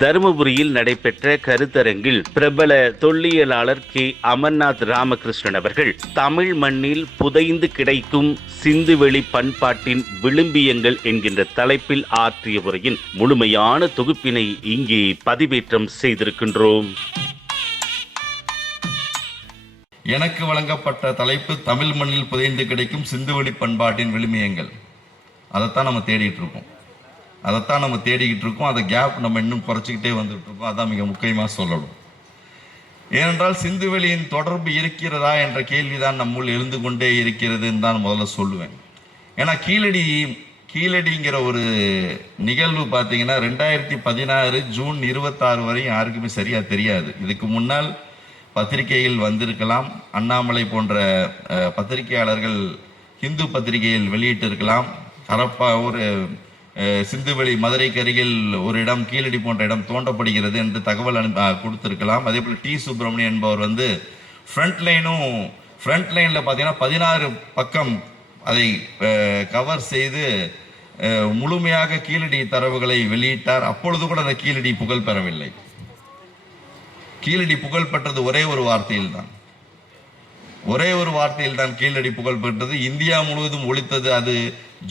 தருமபுரியில் நடைபெற்ற கருத்தரங்கில் பிரபல தொல்லியலாளர் கே. அமர்நாத் ராமகிருஷ்ணன் அவர்கள் தமிழ் மண்ணில் புதைந்து கிடைக்கும் சிந்துவெளி பண்பாட்டின் விழும்பியங்கள் என்கின்ற தலைப்பில் ஆற்றிய உரையின் முழுமையான தொகுப்பினை இங்கே பதிவேற்றம் செய்திருக்கின்றோம். எனக்கு வழங்கப்பட்ட தலைப்பு தமிழ் மண்ணில் புதைந்து கிடைக்கும் சிந்துவெளி பண்பாட்டின் விழுமியங்கள். அதைத்தான் நம்ம தேடிட்டு இருக்கோம். அதை கேப் நம்ம இன்னும் குறைச்சிக்கிட்டே வந்துட்டு இருக்கோம். அதான் மிக முக்கியமாக சொல்லணும். ஏனென்றால் சிந்துவெளியின் தொடர்பு இருக்கிறதா என்ற கேள்விதான் நம்முள் எழுந்து கொண்டே இருக்கிறதுன்னு தான் முதல்ல சொல்லுவேன். ஏன்னா கீழடிங்கிற ஒரு நிகழ்வு பார்த்தீங்கன்னா 2016 ஜூன் 26 வரையும் யாருக்குமே சரியா தெரியாது. இதுக்கு முன்னால் பத்திரிகையில் வந்திருக்கலாம், அண்ணாமலை போன்ற பத்திரிகையாளர்கள் ஹிந்து பத்திரிகையில் வெளியிட்டு இருக்கலாம். ஹரப்பா ஒரு சிந்துவெளி மதுரைக்கு அருகில் ஒரு இடம் கீழடி போன்ற இடம் தோண்டப்படுகிறது என்று தகவல் கொடுத்திருக்கலாம். அதே போல் டி. சுப்பிரமணியன் என்பவர் வந்து ஃப்ரண்ட் லைனில் பார்த்தீங்கன்னா 16 பக்கம் அதை கவர் செய்து முழுமையாக கீழடி தரவுகளை வெளியிட்டார். அப்பொழுது கூட அந்த கீழடி புகழ் பெறவில்லை. கீழடி புகழ் பெற்றது ஒரே ஒரு வார்த்தையில் தான் கீழடி புகழ் பெற்றது. இந்தியா முழுவதும் ஒலித்தது. அது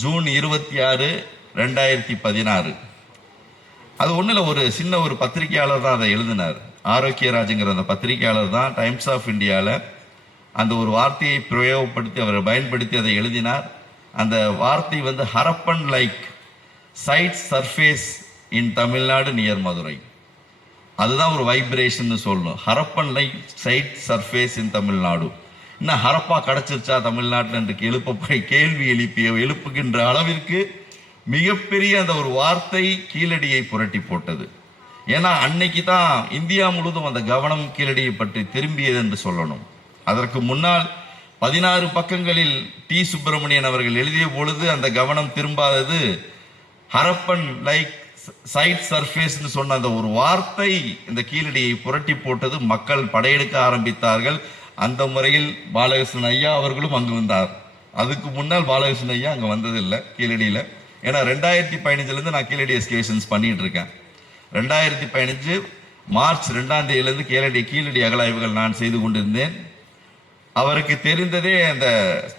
ஜூன் 26, 2016. அது ஒன்றும் ஒரு சின்ன ஒரு பத்திரிகையாளர் தான் அதை எழுதினார். ஆரோக்கியராஜுங்கிற அந்த பத்திரிகையாளர் தான் டைம்ஸ் ஆஃப் இந்தியாவில் அந்த ஒரு வார்த்தையை பிரயோகப்படுத்தி அவரை பயன்படுத்தி அதை எழுதினார். அந்த வார்த்தை வந்து Harappan like site surface in Tamil Nadu near Madurai. அதுதான் ஒரு வைப்ரேஷன் சொல்லணும். Harappan like site surface in Tamil Nadu. இன்னும் ஹரப்பா கிடைச்சிருச்சா தமிழ்நாட்டில் என்று கேள்வி எழுப்புகின்ற அளவிற்கு மிகப்பெரிய அந்த ஒரு வார்த்தை கீழடியை புரட்டி போட்டது. ஏன்னா அன்னைக்கு தான் இந்தியா முழுவதும் அந்த கவனம் கீழடியை பற்றி திரும்பியது என்று சொல்லணும். அதற்கு முன்னால் 16 பக்கங்களில் டி. சுப்பிரமணியன் அவர்கள் எழுதிய பொழுது அந்த கவனம் திரும்பாதது. ஹரப்பன் லைக் சைட் சர்ஃபேஸ்னு சொன்ன அந்த ஒரு வார்த்தை இந்த கீழடியை புரட்டி போட்டது. மக்கள் படையெடுக்க ஆரம்பித்தார்கள். அந்த முறையில் பாலகிருஷ்ணன் ஐயா அவர்களும் அங்கு வந்தார். அதுக்கு முன்னால் பாலகிருஷ்ணன் ஐயா அங்கே வந்ததில்லை கீழடியில். ஏன்னா 2015 நான் கீழடி எஸ்கேஷன்ஸ் பண்ணிட்டு இருக்கேன். 2015 மார்ச் 2ஆம் தேதியிலிருந்து கீழடி அகழாய்வுகள் நான் செய்து கொண்டிருந்தேன். அவருக்கு தெரிந்ததே அந்த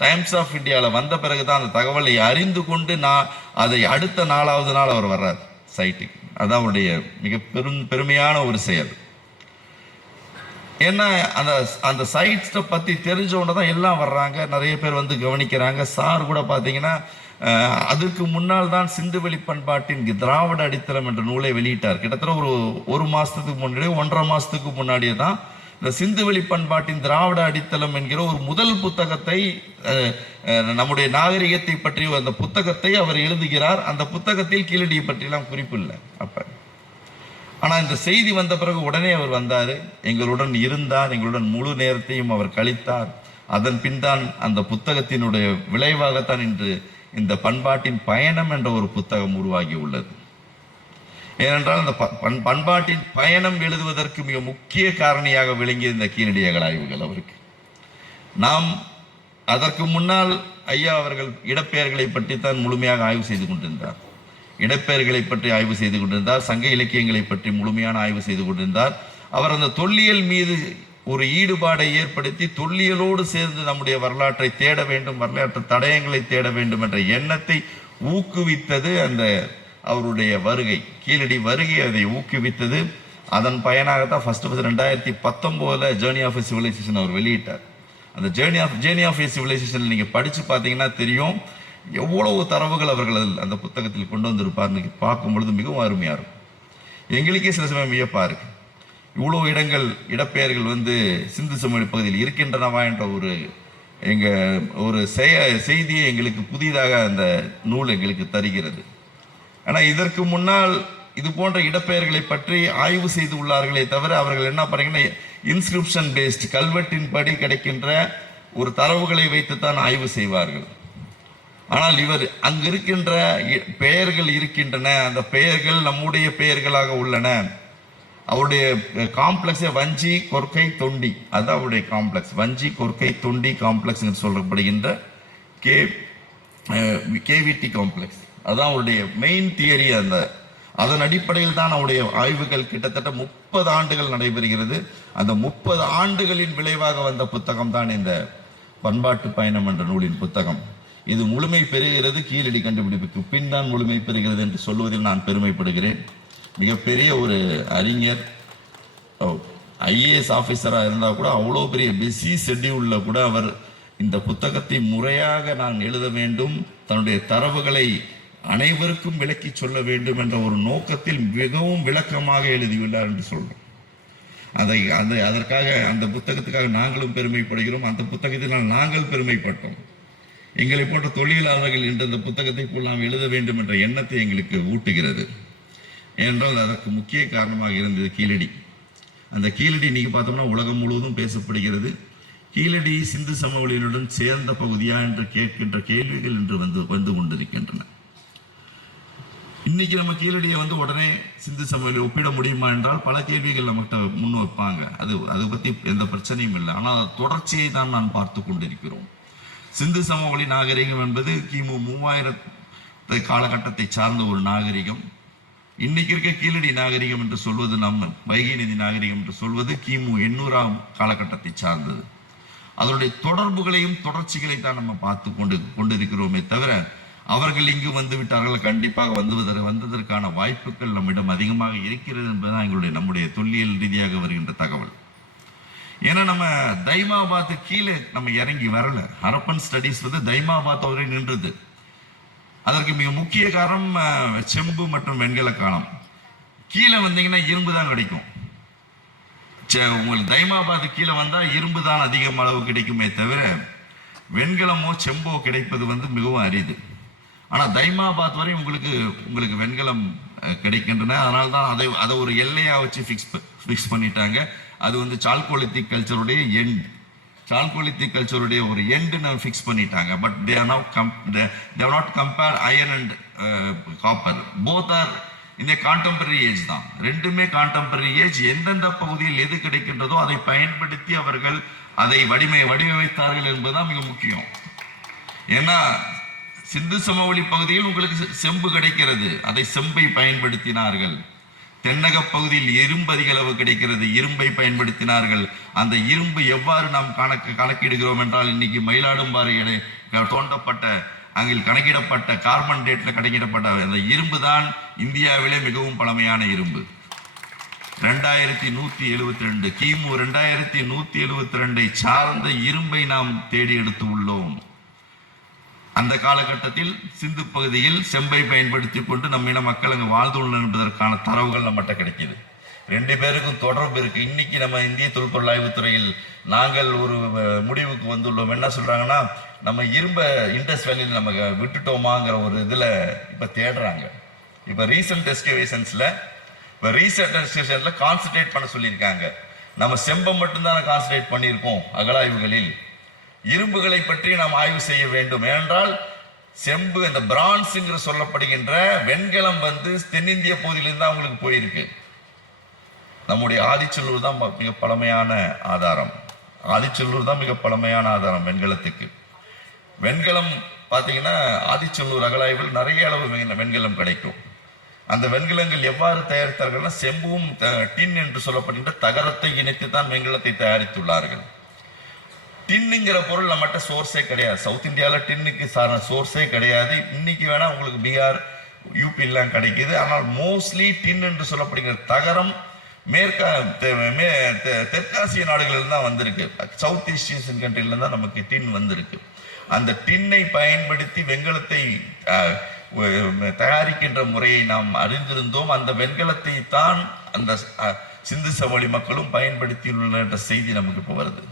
டைம்ஸ் ஆஃப் இந்தியாவில் வந்த பிறகுதான் அந்த தகவலை அறிந்து கொண்டு நான் அதை அடுத்த 4வது நாள் அவர் வர்றார் சைட்டுக்கு. அதான் அவருடைய மிக பெருமையான ஒரு செயல். ஏன்னா அந்த சைட்ஸை பற்றி தெரிஞ்சவொன்னே தான் எல்லாம் வர்றாங்க, நிறைய பேர் வந்து கவனிக்கிறாங்க. சார் கூட பார்த்தீங்கன்னா அதுக்கு முன்னால் தான் சிந்துவெளி பண்பாட்டின் திராவிட அடித்தளம் என்ற நூலை வெளியிட்டார். கிட்டத்தட்ட ஒரு மாதத்துக்கு முன்னாடியே 1.5 மாதத்துக்கு முன்னாடியே தான் இந்த சிந்துவெளி பண்பாட்டின் திராவிட அடித்தளம் என்கிற ஒரு முதல் புத்தகத்தை, நம்முடைய நாகரிகத்தை பற்றிய அந்த புத்தகத்தை அவர் எழுதுகிறார். அந்த புத்தகத்தில் கீழடியை பற்றியெல்லாம் குறிப்பு இல்லை அப்போ. ஆனால் இந்த செய்தி வந்த பிறகு உடனே அவர் வந்தார், எங்களுடன் இருந்தார், எங்களுடன் முழு நேரத்தையும் அவர் கழித்தார். அதன் பின் தான் அந்த புத்தகத்தினுடைய விளைவாகத்தான் இன்று இந்த பண்பாட்டின் பயணம் என்ற ஒரு புத்தகம் உருவாகி உள்ளது. ஏனென்றால் அந்த பண்பாட்டின் பயணம் எழுதுவதற்கு மிக முக்கிய காரணியாக விளங்கிய இந்த கீழடி அகழாய்வுகள் அவருக்கு. நாம் அதற்கு முன்னால் ஐயா அவர்கள் இடப்பெயர்களை பற்றித்தான் முழுமையாக ஆய்வு செய்து கொண்டிருந்தார். இடப்பெயர்களை பற்றி ஆய்வு செய்து கொண்டிருந்தார். சங்க இலக்கியங்களை பற்றி முழுமையான ஆய்வு செய்து கொண்டிருந்தார். அவர் அந்த தொல்லியல் மீது ஒரு ஈடுபாடை ஏற்படுத்தி தொல்லியலோடு சேர்ந்து நம்முடைய வரலாற்றை தேட வேண்டும், வரலாற்று தடயங்களை தேட வேண்டும் என்ற எண்ணத்தை ஊக்குவித்தது அந்த அவருடைய வருகை, கீழடி வருகை அதை ஊக்குவித்தது. அதன் பயனாகத்தான் first 2019 journey of a civilisation அவர் வெளியிட்டார். அந்த ஜேர்னி ஆஃப் எ சிவிலைசேஷன் நீங்கள் படித்து பார்த்தீங்கன்னா தெரியும் எவ்வளவு தரவுகள் அவர்கள் அந்த புத்தகத்தில் கொண்டு வந்திருப்பார்னு பார்க்கும் பொழுது மிகவும் அருமையாக இருக்கும். எங்களுக்கே சில சமயம் வியப்பாக இருக்கு, இவ்வளோ இடப்பெயர்கள் வந்து சிந்து சமவெளி பகுதியில் இருக்கின்றனவா என்ற ஒரு செய்தியை எங்களுக்கு புதிதாக அந்த நூல் எங்களுக்கு தருகிறது. ஆனால் இதற்கு முன்னால் இது போன்ற இடப்பெயர்களை பற்றி ஆய்வு செய்து உள்ளார்களே தவிர அவர்கள் என்ன பண்ணீங்கன்னா இன்ஸ்கிரிப்ஷன் பேஸ்ட் கல்வெட்டின் படி கிடைக்கின்ற ஒரு தரவுகளை வைத்துத்தான் ஆய்வு செய்வார்கள். ஆனால் இவர் அங்கு இருக்கின்ற பெயர்கள் இருக்கின்றன, அந்த பெயர்கள் நம்முடைய பெயர்களாக உள்ளன. அவருடைய காம்ப்ளெக்ஸை வஞ்சி கொர்க்கை தொண்டி, அதுதான் அவருடைய காம்ப்ளெக்ஸ். வஞ்சி கொர்க்கை தொண்டி காம்ப்ளெக்ஸ் என்று சொல்லப்படுகின்ற கேவிடி காம்ப்ளெக்ஸ், அதுதான் அவருடைய மெயின் தியரி. அதன் அடிப்படையில் தான் அவருடைய ஆய்வுகள் கிட்டத்தட்ட 30 ஆண்டுகள் நடைபெறுகிறது. அந்த 30 ஆண்டுகளின் விளைவாக வந்த புத்தகம் தான் இந்த பண்பாட்டு பயணம் என்ற நூலின் புத்தகம். இது முழுமை பெறுகிறது கீழடி கண்டுபிடிப்புக்கு பின் தான் முழுமை பெறுகிறது என்று சொல்வதில் நான் பெருமைப்படுகிறேன். மிகப்பெரிய ஒரு அறிஞர், IAS ஆஃபீஸராக இருந்தால் கூட அவ்வளோ பெரிய பிஸி ஷெட்யூலில் கூட அவர் இந்த புத்தகத்தை முறையாக நான் எழுத வேண்டும், தன்னுடைய தரவுகளை அனைவருக்கும் விளக்கி சொல்ல வேண்டும் என்ற ஒரு நோக்கத்தில் மிகவும் விளக்கமாக எழுதியுள்ளார் என்று சொல்றோம். அதற்காக அந்த புத்தகத்துக்காக நாங்களும் பெருமைப்படுகிறோம். அந்த புத்தகத்தினால் நாங்கள் பெருமைப்பட்டோம். எங்களை போன்ற தொழிலாளர்கள் இன்று இந்த புத்தகத்தை போல் நாம் எழுத வேண்டும் என்ற எண்ணத்தை எங்களுக்கு ஊட்டுகிறது. ஏனென்றால் அதற்கு முக்கிய காரணமாக இருந்தது கீழடி. அந்த கீழடி இன்னைக்கு பார்த்தோம்னா உலகம் முழுவதும் பேசப்படுகிறது. கீழடி சிந்து சமவெளியுடன் சேர்ந்த பகுதியா என்று கேட்கின்ற கேள்விகள் இன்று வந்து கொண்டிருக்கின்றன. இன்னைக்கு நம்ம கீழடியை உடனே சிந்து சமவெளி ஒப்பிட முடியுமா என்றால் பல கேள்விகள் நம்மகிட்ட முன் வைப்பாங்க. அதை பத்தி எந்த பிரச்சனையும் இல்லை. ஆனால் தொடர்ச்சியை தான் நான் பார்த்து கொண்டிருக்கிறோம். சிந்து சமவெளி நாகரிகம் என்பது கிமு 3000 காலகட்டத்தை சார்ந்த ஒரு நாகரிகம். இன்னைக்கு இருக்க கீழடி நாகரிகம் என்று சொல்வது, நம்ம வைகை நதி நாகரிகம் என்று சொல்வது கிமு 800ஆம் காலகட்டத்தை சார்ந்தது. அதனுடைய தொடர்புகளையும் தொடர்ச்சிகளை தான் நம்ம பார்த்து கொண்டிருக்கிறோமே தவிர அவர்கள் இங்கு வந்து விட்டார்கள், கண்டிப்பாக வந்ததற்கான வாய்ப்புகள் நம்மிடம் அதிகமாக இருக்கிறது என்பதுதான் நம்முடைய தொல்லியல் ரீதியாக வருகின்ற தகவல். ஏன்னா நம்ம தைமாபாத் கீழே நம்ம இறங்கி வரல. ஹரப்பன் ஸ்டடீஸ் தைமாபாத் வரை நின்றது. அதற்கு மிக முக்கிய காரணம் செம்பு மற்றும் வெண்கல காலம். கீழே வந்தீங்கன்னா இரும்பு தான் கிடைக்கும். உங்களுக்கு தைமாபாத் கீழே வந்தா இரும்பு தான் அதிகம் அளவு கிடைக்குமே தவிர வெண்கலமோ செம்போ கிடைப்பது மிகவும் அரிது. ஆனா தைமாபாத் வரை உங்களுக்கு வெண்கலம் கிடைக்கின்றன. அதனால தான் அதை ஒரு எல்லையா வச்சு ஃபிக்ஸ் பண்ணிட்டாங்க. அது சால்கோலித்திக் கல்ச்சருடைய எண்ட். சால்கோலித்திக் கல்ச்சருடைய ஒரு எண்டுன்னு ஃபிக்ஸ் பண்ணிட்டாங்க. But they have not compared iron and copper. Both are in a contemporary age தான். ரெண்டுமே கான்டெம்பரரி ஏஜ். எந்தெந்த பகுதியில் எது கிடைக்கின்றதோ அதை பயன்படுத்தி அவர்கள் அதை வடிவமைத்தார்கள் என்பதுதான் மிக முக்கியம். ஏன்னா சிந்து சமவெளி பகுதியில் உங்களுக்கு செம்பு கிடைக்கிறது, அதை செம்பை பயன்படுத்தினார்கள். தென்னக பகுதியில் இரும்பு அதிக அளவு கிடைக்கிறது, இரும்பை பயன்படுத்தினார்கள். அந்த இரும்பு எவ்வாறு நாம் கணக்கிடுகிறோம் என்றால் இன்னைக்கு மயிலாடும்பாறை தோண்டப்பட்ட அங்கில் கணக்கிடப்பட்ட கார்பன் டேட்ல கணக்கிடப்பட்ட அந்த இரும்பு தான் இந்தியாவிலே மிகவும் பழமையான இரும்பு. 2172 கிமு 2172 சார்ந்த இரும்பை நாம் தேடி எடுத்து உள்ளோம். அந்த காலகட்டத்தில் சிந்து பகுதியில் செம்பை பயன்படுத்தி கொண்டு நம்ம இன மக்கள் அங்கே வாழ்ந்துள்ளனர் என்பதற்கான தரவுகள் நம்மகிட்ட கிடைக்கிது. ரெண்டு பேருக்கும் தொடர்பு இருக்கு. இன்னைக்கு நம்ம இந்திய தொல்பொருள் ஆய்வுத்துறையில் நாங்கள் ஒரு முடிவுக்கு வந்துள்ளோம். என்ன சொல்றாங்கன்னா, நம்ம இரும்ப இண்டஸ் வேலியில் நம்ம விட்டுட்டோமாங்கிற ஒரு இதுல இப்ப தேடுறாங்க. இப்ப ரீசன்ட் எஸ்கவேஷன்ஸ்ல கான்சன்ட்ரேட் பண்ண சொல்லியிருக்காங்க. நம்ம செம்பை மட்டும்தான் கான்சன்ட்ரேட் பண்ணியிருக்கோம் அகழாய்வுகளில். இரும்புகளை பற்றி நாம் ஆய்வு செய்ய வேண்டும். ஏனென்றால் செம்பு இந்த பிரான்ஸ்ங்கிற சொல்லப்படுகின்ற வெண்கலம் தென்னிந்திய பகுதியிலிருந்து தான் அவங்களுக்கு போயிருக்கு. நம்முடைய ஆதிச்சல்லூர் தான் மிக பழமையான ஆதாரம். வெண்கலத்துக்கு. வெண்கலம் பார்த்தீங்கன்னா ஆதிச்சல்லூர் அகழாய்வில் நிறைய அளவு வெண்கலம் கிடைக்கும். அந்த வெண்கலங்கள் எவ்வாறு தயாரித்தார்கள்னா, செம்பும் டின் என்று சொல்லப்படுகின்ற தகரத்தை இணைத்து தான் வெண்கலத்தை தயாரித்துள்ளார்கள். டின்னுங்கிற பொருள் நம்மகிட்ட சோர்ஸே கிடையாது. சவுத் இந்தியாவில் டின்னுக்கு சோர்ஸே கிடையாது. இன்னைக்கு வேணா உங்களுக்கு பீகார், யூபி எல்லாம் கிடைக்குது. ஆனால் மோஸ்ட்லி டின் என்று சொல்லப்படுகிற தகரம் தெற்காசிய நாடுகளில் தான் வந்திருக்கு. சவுத் ஈஸ்ட் ஏசியன் கண்ட்ரில தான் நமக்கு டின் வந்திருக்கு. அந்த டின்னை பயன்படுத்தி வெண்கலத்தை தயாரிக்கின்ற முறையை நாம் அறிந்திருந்தோம். அந்த வெண்கலத்தை தான் அந்த சிந்து சமவெளி மக்களும் பயன்படுத்தியுள்ளனர் என்ற செய்தி நமக்கு இப்போ வருது.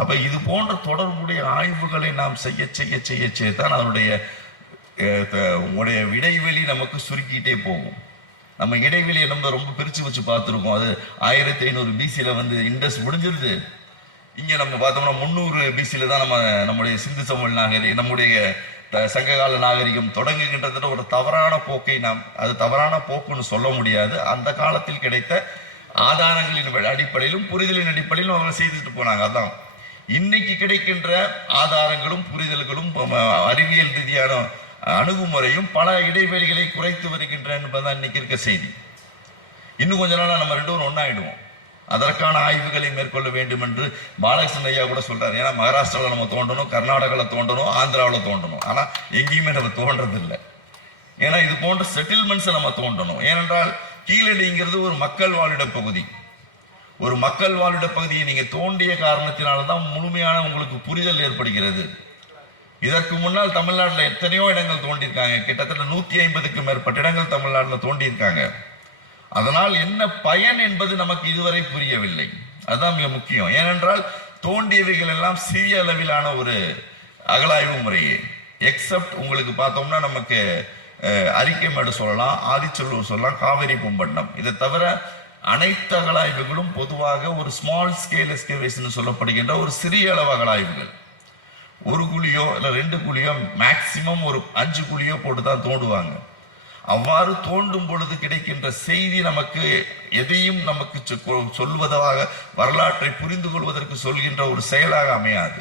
அப்ப இது போன்ற தொடர்புடைய ஆய்வுகளை நாம் செய்ய தான் அதனுடைய இடைவெளி நமக்கு சுருக்கிட்டே போகும். நம்ம இடைவெளியை ரொம்ப பிரிச்சு வச்சு பார்த்துருக்கோம். அது 1500 BCல இண்டஸ் முடிஞ்சிருது. இங்க நம்ம பார்த்தோம்னா 300 BCல தான் நம்முடைய சிந்து சமவெளி நாகரிகம், நம்முடைய சங்ககால நாகரிகம் தொடங்குகின்றதுன்ற ஒரு தவறான போக்கை அது தவறான போக்குன்னு சொல்ல முடியாது. அந்த காலத்தில் கிடைத்த ஆதாரங்களின் அடிப்படையிலும் புரிதலின் அடிப்படையிலும் அவங்க செய்துட்டு போனாங்க. அதான் இன்னைக்கு கிடைக்கின்ற ஆதாரங்களும் புரிதல்களும் அறிவியல் ரீதியான அணுகுமுறையும் பல இடைவெளிகளை குறைத்து வருகின்றன என்பதுதான் இன்னைக்கு இருக்க செய்தி. இன்னும் கொஞ்ச நாள் நம்ம ரெண்டு பேரும் ஒன்னாயிடுவோம். அதற்கான ஆய்வுகளை மேற்கொள்ள வேண்டும் என்று பாலகிருஷ்ணன் ஐயா கூட சொல்றாரு. ஏன்னா மகாராஷ்டிராவில் நம்ம தோண்டணும், கர்நாடகாவில் தோண்டணும், ஆந்திராவில் தோண்டணும். ஆனா எங்கேயுமே நம்ம தோன்றது இல்லை. ஏன்னா இது போன்ற செட்டில்மெண்ட்ஸை நம்ம தோண்டணும். ஏனென்றால் கீழடிங்கிறது ஒரு மக்கள் வாழிட பகுதி. ஒரு மக்கள் வாழிட பகுதியை நீங்க தோண்டிய காரணத்தினால்தான் முழுமையான உங்களுக்கு புரிதல் ஏற்படுகிறது. இதற்கு முன்னால் தமிழ்நாட்டில் எத்தனையோ இடங்கள் தோண்டியிருக்காங்க. கிட்டத்தட்ட 150க்கும் மேற்பட்ட இடங்கள் தமிழ்நாட்டில் தோண்டியிருக்காங்க. அதனால் என்ன பயன் என்பது நமக்கு இதுவரை புரியவில்லை. அதுதான் மிக முக்கியம். ஏனென்றால் தோண்டியவைகள் எல்லாம் சிறிய அளவிலான ஒரு அகழாய்வு முறையே. எக்ஸப்ட் உங்களுக்கு பார்த்தோம்னா நமக்கு அரிக்கைமேடு சொல்லலாம், ஆதிச்சல்லூர் சொல்லலாம், காவிரி பூம்பட்டினம். இதை தவிர அனைத்து அகழாய்வுகளும் பொதுவாக ஒரு ஸ்மால் ஸ்கேல் எஸ்கவேஷன் சொல்லப்படுகின்ற ஒரு சிறிய அளவு அகழாய்வுகள். ஒரு குழியோ இல்லை 2 குழியோ, மேக்சிமம் ஒரு 5 குழியோ போட்டு தான் தோண்டுவாங்க. அவ்வாறு தோண்டும் பொழுது கிடைக்கின்ற செய்தி நமக்கு எதையும் நமக்கு சொல்வதாக, வரலாற்றை புரிந்து கொள்வதற்கு சொல்கின்ற ஒரு செயலாக அமையாது.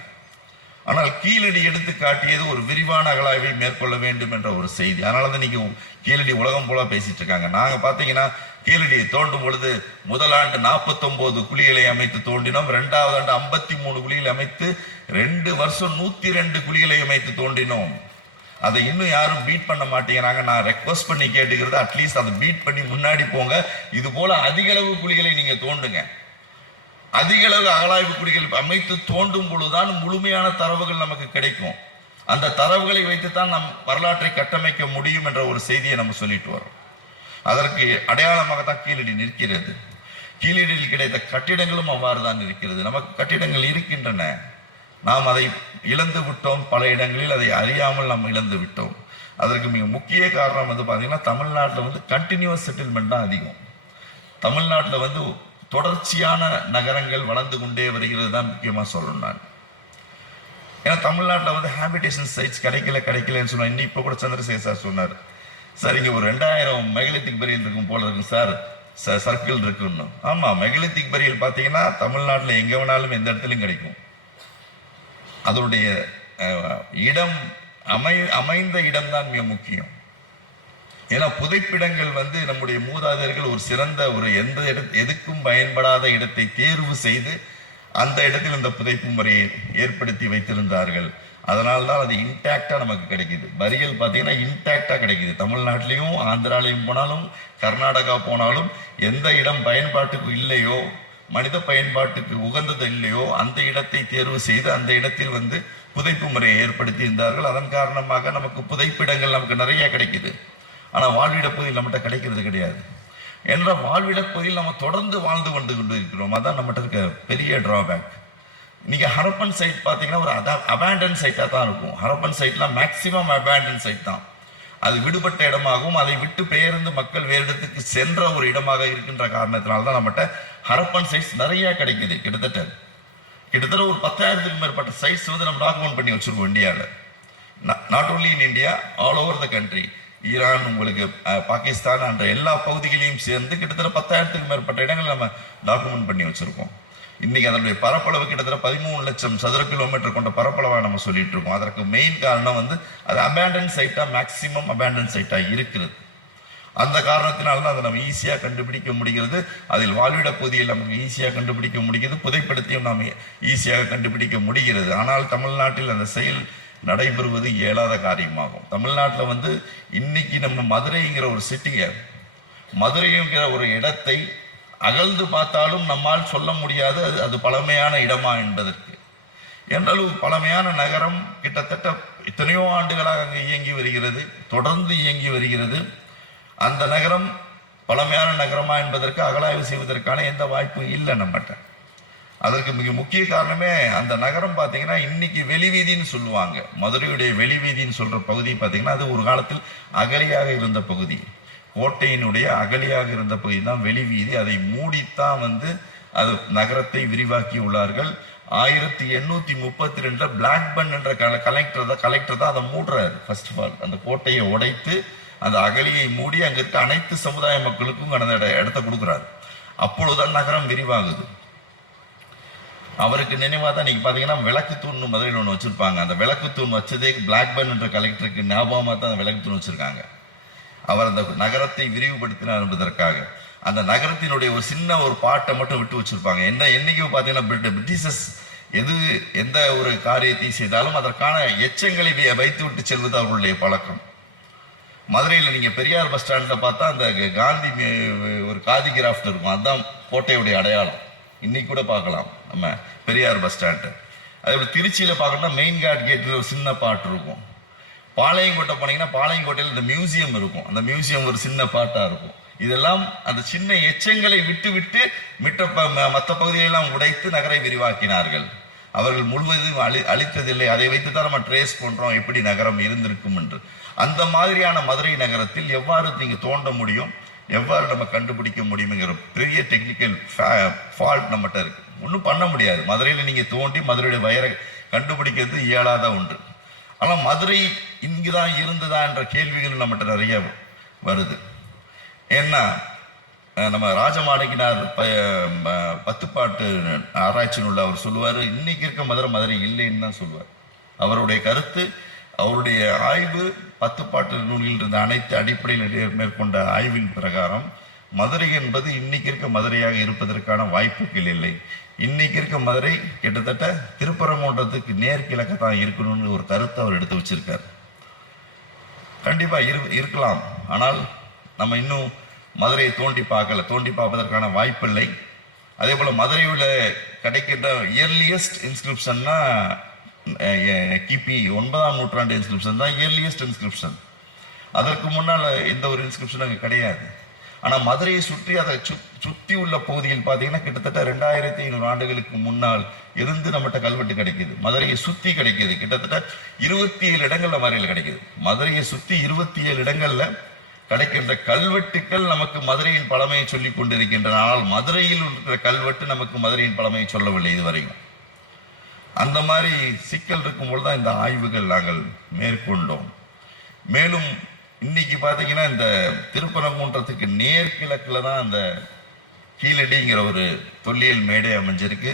ஆனால் கீழடி எடுத்து காட்டியது ஒரு விரிவான அகழாய்வை மேற்கொள்ள வேண்டும் என்ற ஒரு செய்தி. அதனால தான் நீங்க கீழடி உலகம் போல பேசிட்டு இருக்காங்க. நாங்க பாத்தீங்கன்னா கீழடியை தோண்டும் பொழுது முதல் ஆண்டு 49 குழிகளை அமைத்து தோண்டினோம். 2வது ஆண்டு 53 குழிகளை அமைத்து 2 வருஷம் 102 குழிகளை அமைத்து தோண்டினோம். அதை இன்னும் யாரும் பீட் பண்ண மாட்டேங்கிறாங்க. நான் ரெக்வஸ்ட் பண்ணி கேட்டுக்கிறது, அட்லீஸ்ட் அதை பீட் பண்ணி முன்னாடி போங்க. இது போல அதிக அளவு குழிகளை நீங்க தோண்டுங்க. அதிக அளவு அகழாய்வு குழிகள் அமைத்து தோண்டும் பொழுதுதான் முழுமையான தரவுகள் நமக்கு கிடைக்கும். அந்த தரவுகளை வைத்துத்தான் நம் வரலாற்றை கட்டமைக்க முடியும் என்ற ஒரு செய்தியை நம்ம சொல்லிட்டு வரோம். அதற்கு அடையாளமாகத்தான் கீழடி நிற்கிறது. கீழடியில் கிடைத்த கட்டிடங்களும் அவ்வாறு தான் இருக்கிறது. நமக்கு கட்டிடங்கள் இருக்கின்றன, நாம் அதை இழந்து விட்டோம். பல இடங்களில் அதை அறியாமல் நாம் இழந்து விட்டோம். அதற்கு மிக முக்கிய காரணம் பார்த்தீங்கன்னா தமிழ்நாட்டில் கண்டினியூஸ் செட்டில்மெண்ட் தான் அதிகம். தமிழ்நாட்டில் தொடர்ச்சியான நகரங்கள் வளர்ந்து கொண்டே வருகிறது தான் முக்கியமாக சொல்லணும் நான். ஏன்னா தமிழ்நாட்டில் ஹேபிடேஷன் சைட்ஸ் கிடைக்கலன்னு சொன்னா. இன்னும் இப்போ கூட சந்திரசேகர் சார் சொன்னார், சார் இங்கே ஒரு 2000 மெகலித்திக் பரியல் இருக்கும் போல இருக்கு சார், சர்க்கிள் இருக்குன்னு. ஆமாம், மெகலித்திக் பரியல் பார்த்தீங்கன்னா தமிழ்நாட்டில் எங்கே வேணாலும் எந்த இடத்துலையும் கிடைக்கும். அதனுடைய இடம் அமைந்த இடம் தான் மிக முக்கியம். ஏன்னா புதைப்பிடங்கள் நம்முடைய மூதாதையர்கள் ஒரு சிறந்த ஒரு எதுக்கும் பயன்படாத இடத்தை தேர்வு செய்து அந்த இடத்தில் இந்த புதைப்பு முறையை ஏற்படுத்தி வைத்திருந்தார்கள். அதனால்தான் அது இன்டாக்டா நமக்கு கிடைக்குது. பரியல் பார்த்தீங்கன்னா இன்டாக்டா கிடைக்குது. தமிழ்நாட்டிலையும் ஆந்திராலையும் போனாலும் கர்நாடகா போனாலும் எந்த இடம் பயன்பாட்டுக்கு இல்லையோ, மனித பயன்பாட்டுக்கு உகந்தது இல்லையோ, அந்த இடத்தை தேர்வு செய்து அந்த இடத்தில் புதைப்பு முறையை ஏற்படுத்தி இருந்தார்கள். அதன் காரணமாக நமக்கு புதைப்பிடங்கள் நமக்கு நிறைய கிடைக்குது. ஆனால் வாழ்விட பகுதியில் நம்மகிட்ட கிடைக்கிறது கிடையாது. என்ற வாழ்விட பகுதியில் நம்ம தொடர்ந்து வாழ்ந்து கொண்டு இருக்கிறோம். அதான் நம்மகிட்ட இருக்க பெரிய டிராபேக். இன்னைக்கு ஹரப்பன் சைட் பார்த்தீங்கன்னா ஒரு அபேண்டன் சைட்டாக தான் இருக்கும். ஹரப்பன் சைட்லாம் மேக்சிமம் அபேண்டன் சைட் தான். அது விடுபட்ட இடமாகவும் அதை விட்டு பெயர்ந்து மக்கள் வேறு இடத்துக்கு சென்ற ஒரு இடமாக இருக்கின்ற காரணத்தினால்தான் நம்மகிட்ட ஹரப்பன் சைட்ஸ் நிறைய கிடைக்குது. கிட்டத்தட்ட ஒரு 10,000க்கும் மேற்பட்ட சைட்ஸ் நம்ம டாக்குமெண்ட் பண்ணி வச்சிருக்கோம் இந்தியாவில். Not only in India, all over the country. Iran, உங்களுக்கு பாகிஸ்தான் என்ற எல்லா பகுதிகளையும் சேர்ந்து கிட்டத்தட்ட 10,000க்கும் மேற்பட்ட இடங்கள் நம்ம டாக்குமெண்ட் பண்ணி வச்சிருக்கோம். இன்னைக்கு அதனுடைய பரப்பளவு கிட்டத்தட்ட 13 லட்சம் சதுர கிலோமீட்டர் கொண்ட பரப்பளவாக நம்ம சொல்லிட்டு இருக்கோம். அதற்கு மெயின் காரணம் அது அபேண்டன் சைட்டா, மேக்சிமம் அபேண்டன் சைட்டா இருக்கிறது. அந்த காரணத்தினால்தான் அதை நம்ம ஈஸியாக கண்டுபிடிக்க முடிகிறது. அதில் வாழ்விட பகுதியில் நமக்கு ஈஸியாக கண்டுபிடிக்க முடிகிறது. புதைப்படத்தையும் நாம் ஈஸியாக கண்டுபிடிக்க முடிகிறது. ஆனால் தமிழ்நாட்டில் அந்த செயல் நடைபெறுவது இயலாத காரியமாகும். தமிழ்நாட்டில் இன்னைக்கு நம்ம மதுரைங்கிற ஒரு சிட்டியை, மதுரைங்கிற ஒரு இடத்தை அகழ்ந்து பார்த்தாலும் நம்மால் சொல்ல முடியாது அது பழமையான இடமா என்பதற்கு. என்றாலும் பழமையான நகரம் கிட்டத்தட்ட எத்தனையோ ஆண்டுகளாக அங்கே இயங்கி வருகிறது, தொடர்ந்து இயங்கி வருகிறது. அந்த நகரம் பழமையான நகரமா என்பதற்கு அகழாய்வு செய்வதற்கான எந்த வாய்ப்பும் இல்லை நம்மகிட்ட. அதற்கு மிக முக்கிய காரணமே அந்த நகரம் பார்த்தீங்கன்னா இன்னைக்கு வெளிவீதின்னு சொல்லுவாங்க. மதுரையுடைய வெளிவீதின்னு சொல்ற பகுதி பார்த்தீங்கன்னா அது ஒரு காலத்தில் அகலியாக இருந்த பகுதி. கோட்டையினுடைய அகலியாக இருந்த பகுதி தான் வெளிவீதி. அதை மூடித்தான் அது நகரத்தை விரிவாக்கி உள்ளார்கள். 1832 பிளாக்பர்ன் என்ற கலெக்டர் தான் அதை மூடுறாரு. ஃபர்ஸ்ட் ஆஃப் ஆல் அந்த கோட்டையை உடைத்து அந்த அகலியை மூடி அங்க இருக்க அனைத்து சமுதாய மக்களுக்கும் அந்த இடத்தை கொடுக்குறாரு. அப்பொழுதுதான் நகரம் விரிவாகுது. அவருக்கு நினைவாக தான் நீங்கள் பார்த்தீங்கன்னா விளக்கு தூண் மதுரையில் ஒன்று வச்சுருப்பாங்க. அந்த விளக்கு தூண் வச்சதே பிளாக்பர்ன் என்ற கலெக்டருக்கு ஞாபகமாக தான் அந்த விளக்கு தூண் வச்சுருக்காங்க. அவர் அந்த நகரத்தை விரிவுபடுத்தினார் என்பதற்காக அந்த நகரத்தினுடைய ஒரு சின்ன ஒரு பாட்டை மட்டும் விட்டு வச்சுருப்பாங்க. என்னைக்கும் பார்த்தீங்கன்னா பிரிட்டிஷர்ஸ் எந்த ஒரு காரியத்தை செய்தாலும் அதற்கான எச்சங்களை வைத்து விட்டு செல்வது அவர்களுடைய பழக்கம். மதுரையில் நீங்கள் பெரியார் பஸ் ஸ்டாண்டில் பார்த்தா அந்த காந்தி ஒரு காதி கிராஃப்ட் இருக்கும், அதுதான் கோட்டையுடைய அடையாளம். இன்னைக்கு கூட பார்க்கலாம் நம்ம பெரியார் பஸ் ஸ்டாண்டு. அதேபோல் திருச்சியில் பார்க்கணும்னா மெயின் கார்ட் கேட்டில் ஒரு சின்ன பாட்டு இருக்கும். பாளையங்கோட்டை போனீங்கன்னா பாளையங்கோட்டையில் இந்த மியூசியம் இருக்கும், அந்த மியூசியம் ஒரு சின்ன பாட்டாக இருக்கும். இதெல்லாம் அந்த சின்ன எச்சங்களை விட்டு விட்டு மற்ற பகுதிகளெல்லாம் உடைத்து நகரை விரிவாக்கினார்கள். அவர்கள் முழுவதும் அழித்ததில்லை. அதை வைத்து தான் நம்ம ட்ரேஸ் பண்ணுறோம் எப்படி நகரம் இருந்திருக்கும் என்று. அந்த மாதிரியான மதுரை நகரத்தில் எவ்வாறு நீங்கள் தோண்ட முடியும், எவ்வாறு நம்ம கண்டுபிடிக்க முடியுங்கிற பெரிய டெக்னிக்கல் ஃபால்ட் நம்மகிட்ட இருக்கு. ஒன்றும் பண்ண முடியாது. மதுரையில் நீங்கள் தோண்டி மதுரையுடைய வயரை கண்டுபிடிக்கிறது இயலாத ஒன்று. ஆனால் மதுரை இங்குதான் இருந்ததா என்ற கேள்விகள் நம்மகிட்ட நிறைய வருது. ஏன்னா நம்ம ராஜமாணிக்கினார் 10 பாட்டு ஆராய்ச்சி நூல் அவர் சொல்லுவார், இன்னைக்கு இருக்க மதுரை இல்லைன்னு தான் சொல்லுவார். அவருடைய கருத்து, அவருடைய ஆய்வு 10 பாட்டு நூலில் இருந்த அனைத்து அடிப்படையில் மேற்கொண்ட ஆய்வின் பிரகாரம் மதுரை என்பது இன்னைக்கு இருக்க மதுரையாக இருப்பதற்கான வாய்ப்புகள் இல்லை. இன்னைக்கு இருக்க மதுரை கிட்டத்தட்ட திருப்பரங்குன்றத்துக்கு நேர்கிழக்கத்தான் இருக்கணும்னு ஒரு கருத்தை அவர் எடுத்து வச்சிருக்கார். கண்டிப்பா இருக்கலாம். ஆனால் நம்ம இன்னும் மதுரையை தோண்டி பார்ப்பதற்கான வாய்ப்பில்லை. அதே போல மதுரையில் கிடைக்கின்ற இயர்லியஸ்ட் இன்ஸ்கிரிப்ஷன்னா கிபி 9ஆம் நூற்றாண்டு இன்ஸ்கிரிப்ஷன் தான் இயர்லியஸ்ட் இன்ஸ்கிரிப்ஷன். அதற்கு முன்னால் எந்த ஒரு இன்ஸ்கிரிப்ஷன் அங்கே கிடையாது. ஆனால் மதுரையை சுற்றி அதை சுற்றி உள்ள பகுதியில் பார்த்தீங்கன்னா கிட்டத்தட்ட 2500 ஆண்டுகளுக்கு முன்னால் இருந்து நம்மகிட்ட கல்வெட்டு கிடைக்குது. மதுரையை சுற்றி கிடைக்குது. கிட்டத்தட்ட 27 இடங்கள்ல மதுரையில் கிடைக்குது. மதுரையை சுற்றி 27 இடங்கள்ல கிடைக்கின்ற கல்வெட்டுக்கள் நமக்கு மதுரையின் பழமையை சொல்லி கொண்டிருக்கின்றன. ஆனால் மதுரையில் இருக்கிற கல்வெட்டு நமக்கு மதுரையின் பழமையை சொல்லவில்லை இதுவரையும். அந்த மாதிரி சிக்கல் இருக்கும்போது தான் இந்த ஆய்வுகள் நாங்கள் மேற்கொண்டோம். மேலும் இன்னைக்கு பார்த்தீங்கன்னா இந்த திருப்பரங்குன்றத்துக்கு நேர்கிழக்கில் தான் அந்த கீழடிங்கிற ஒரு தொல்லியல் மேடை அமைஞ்சிருக்கு.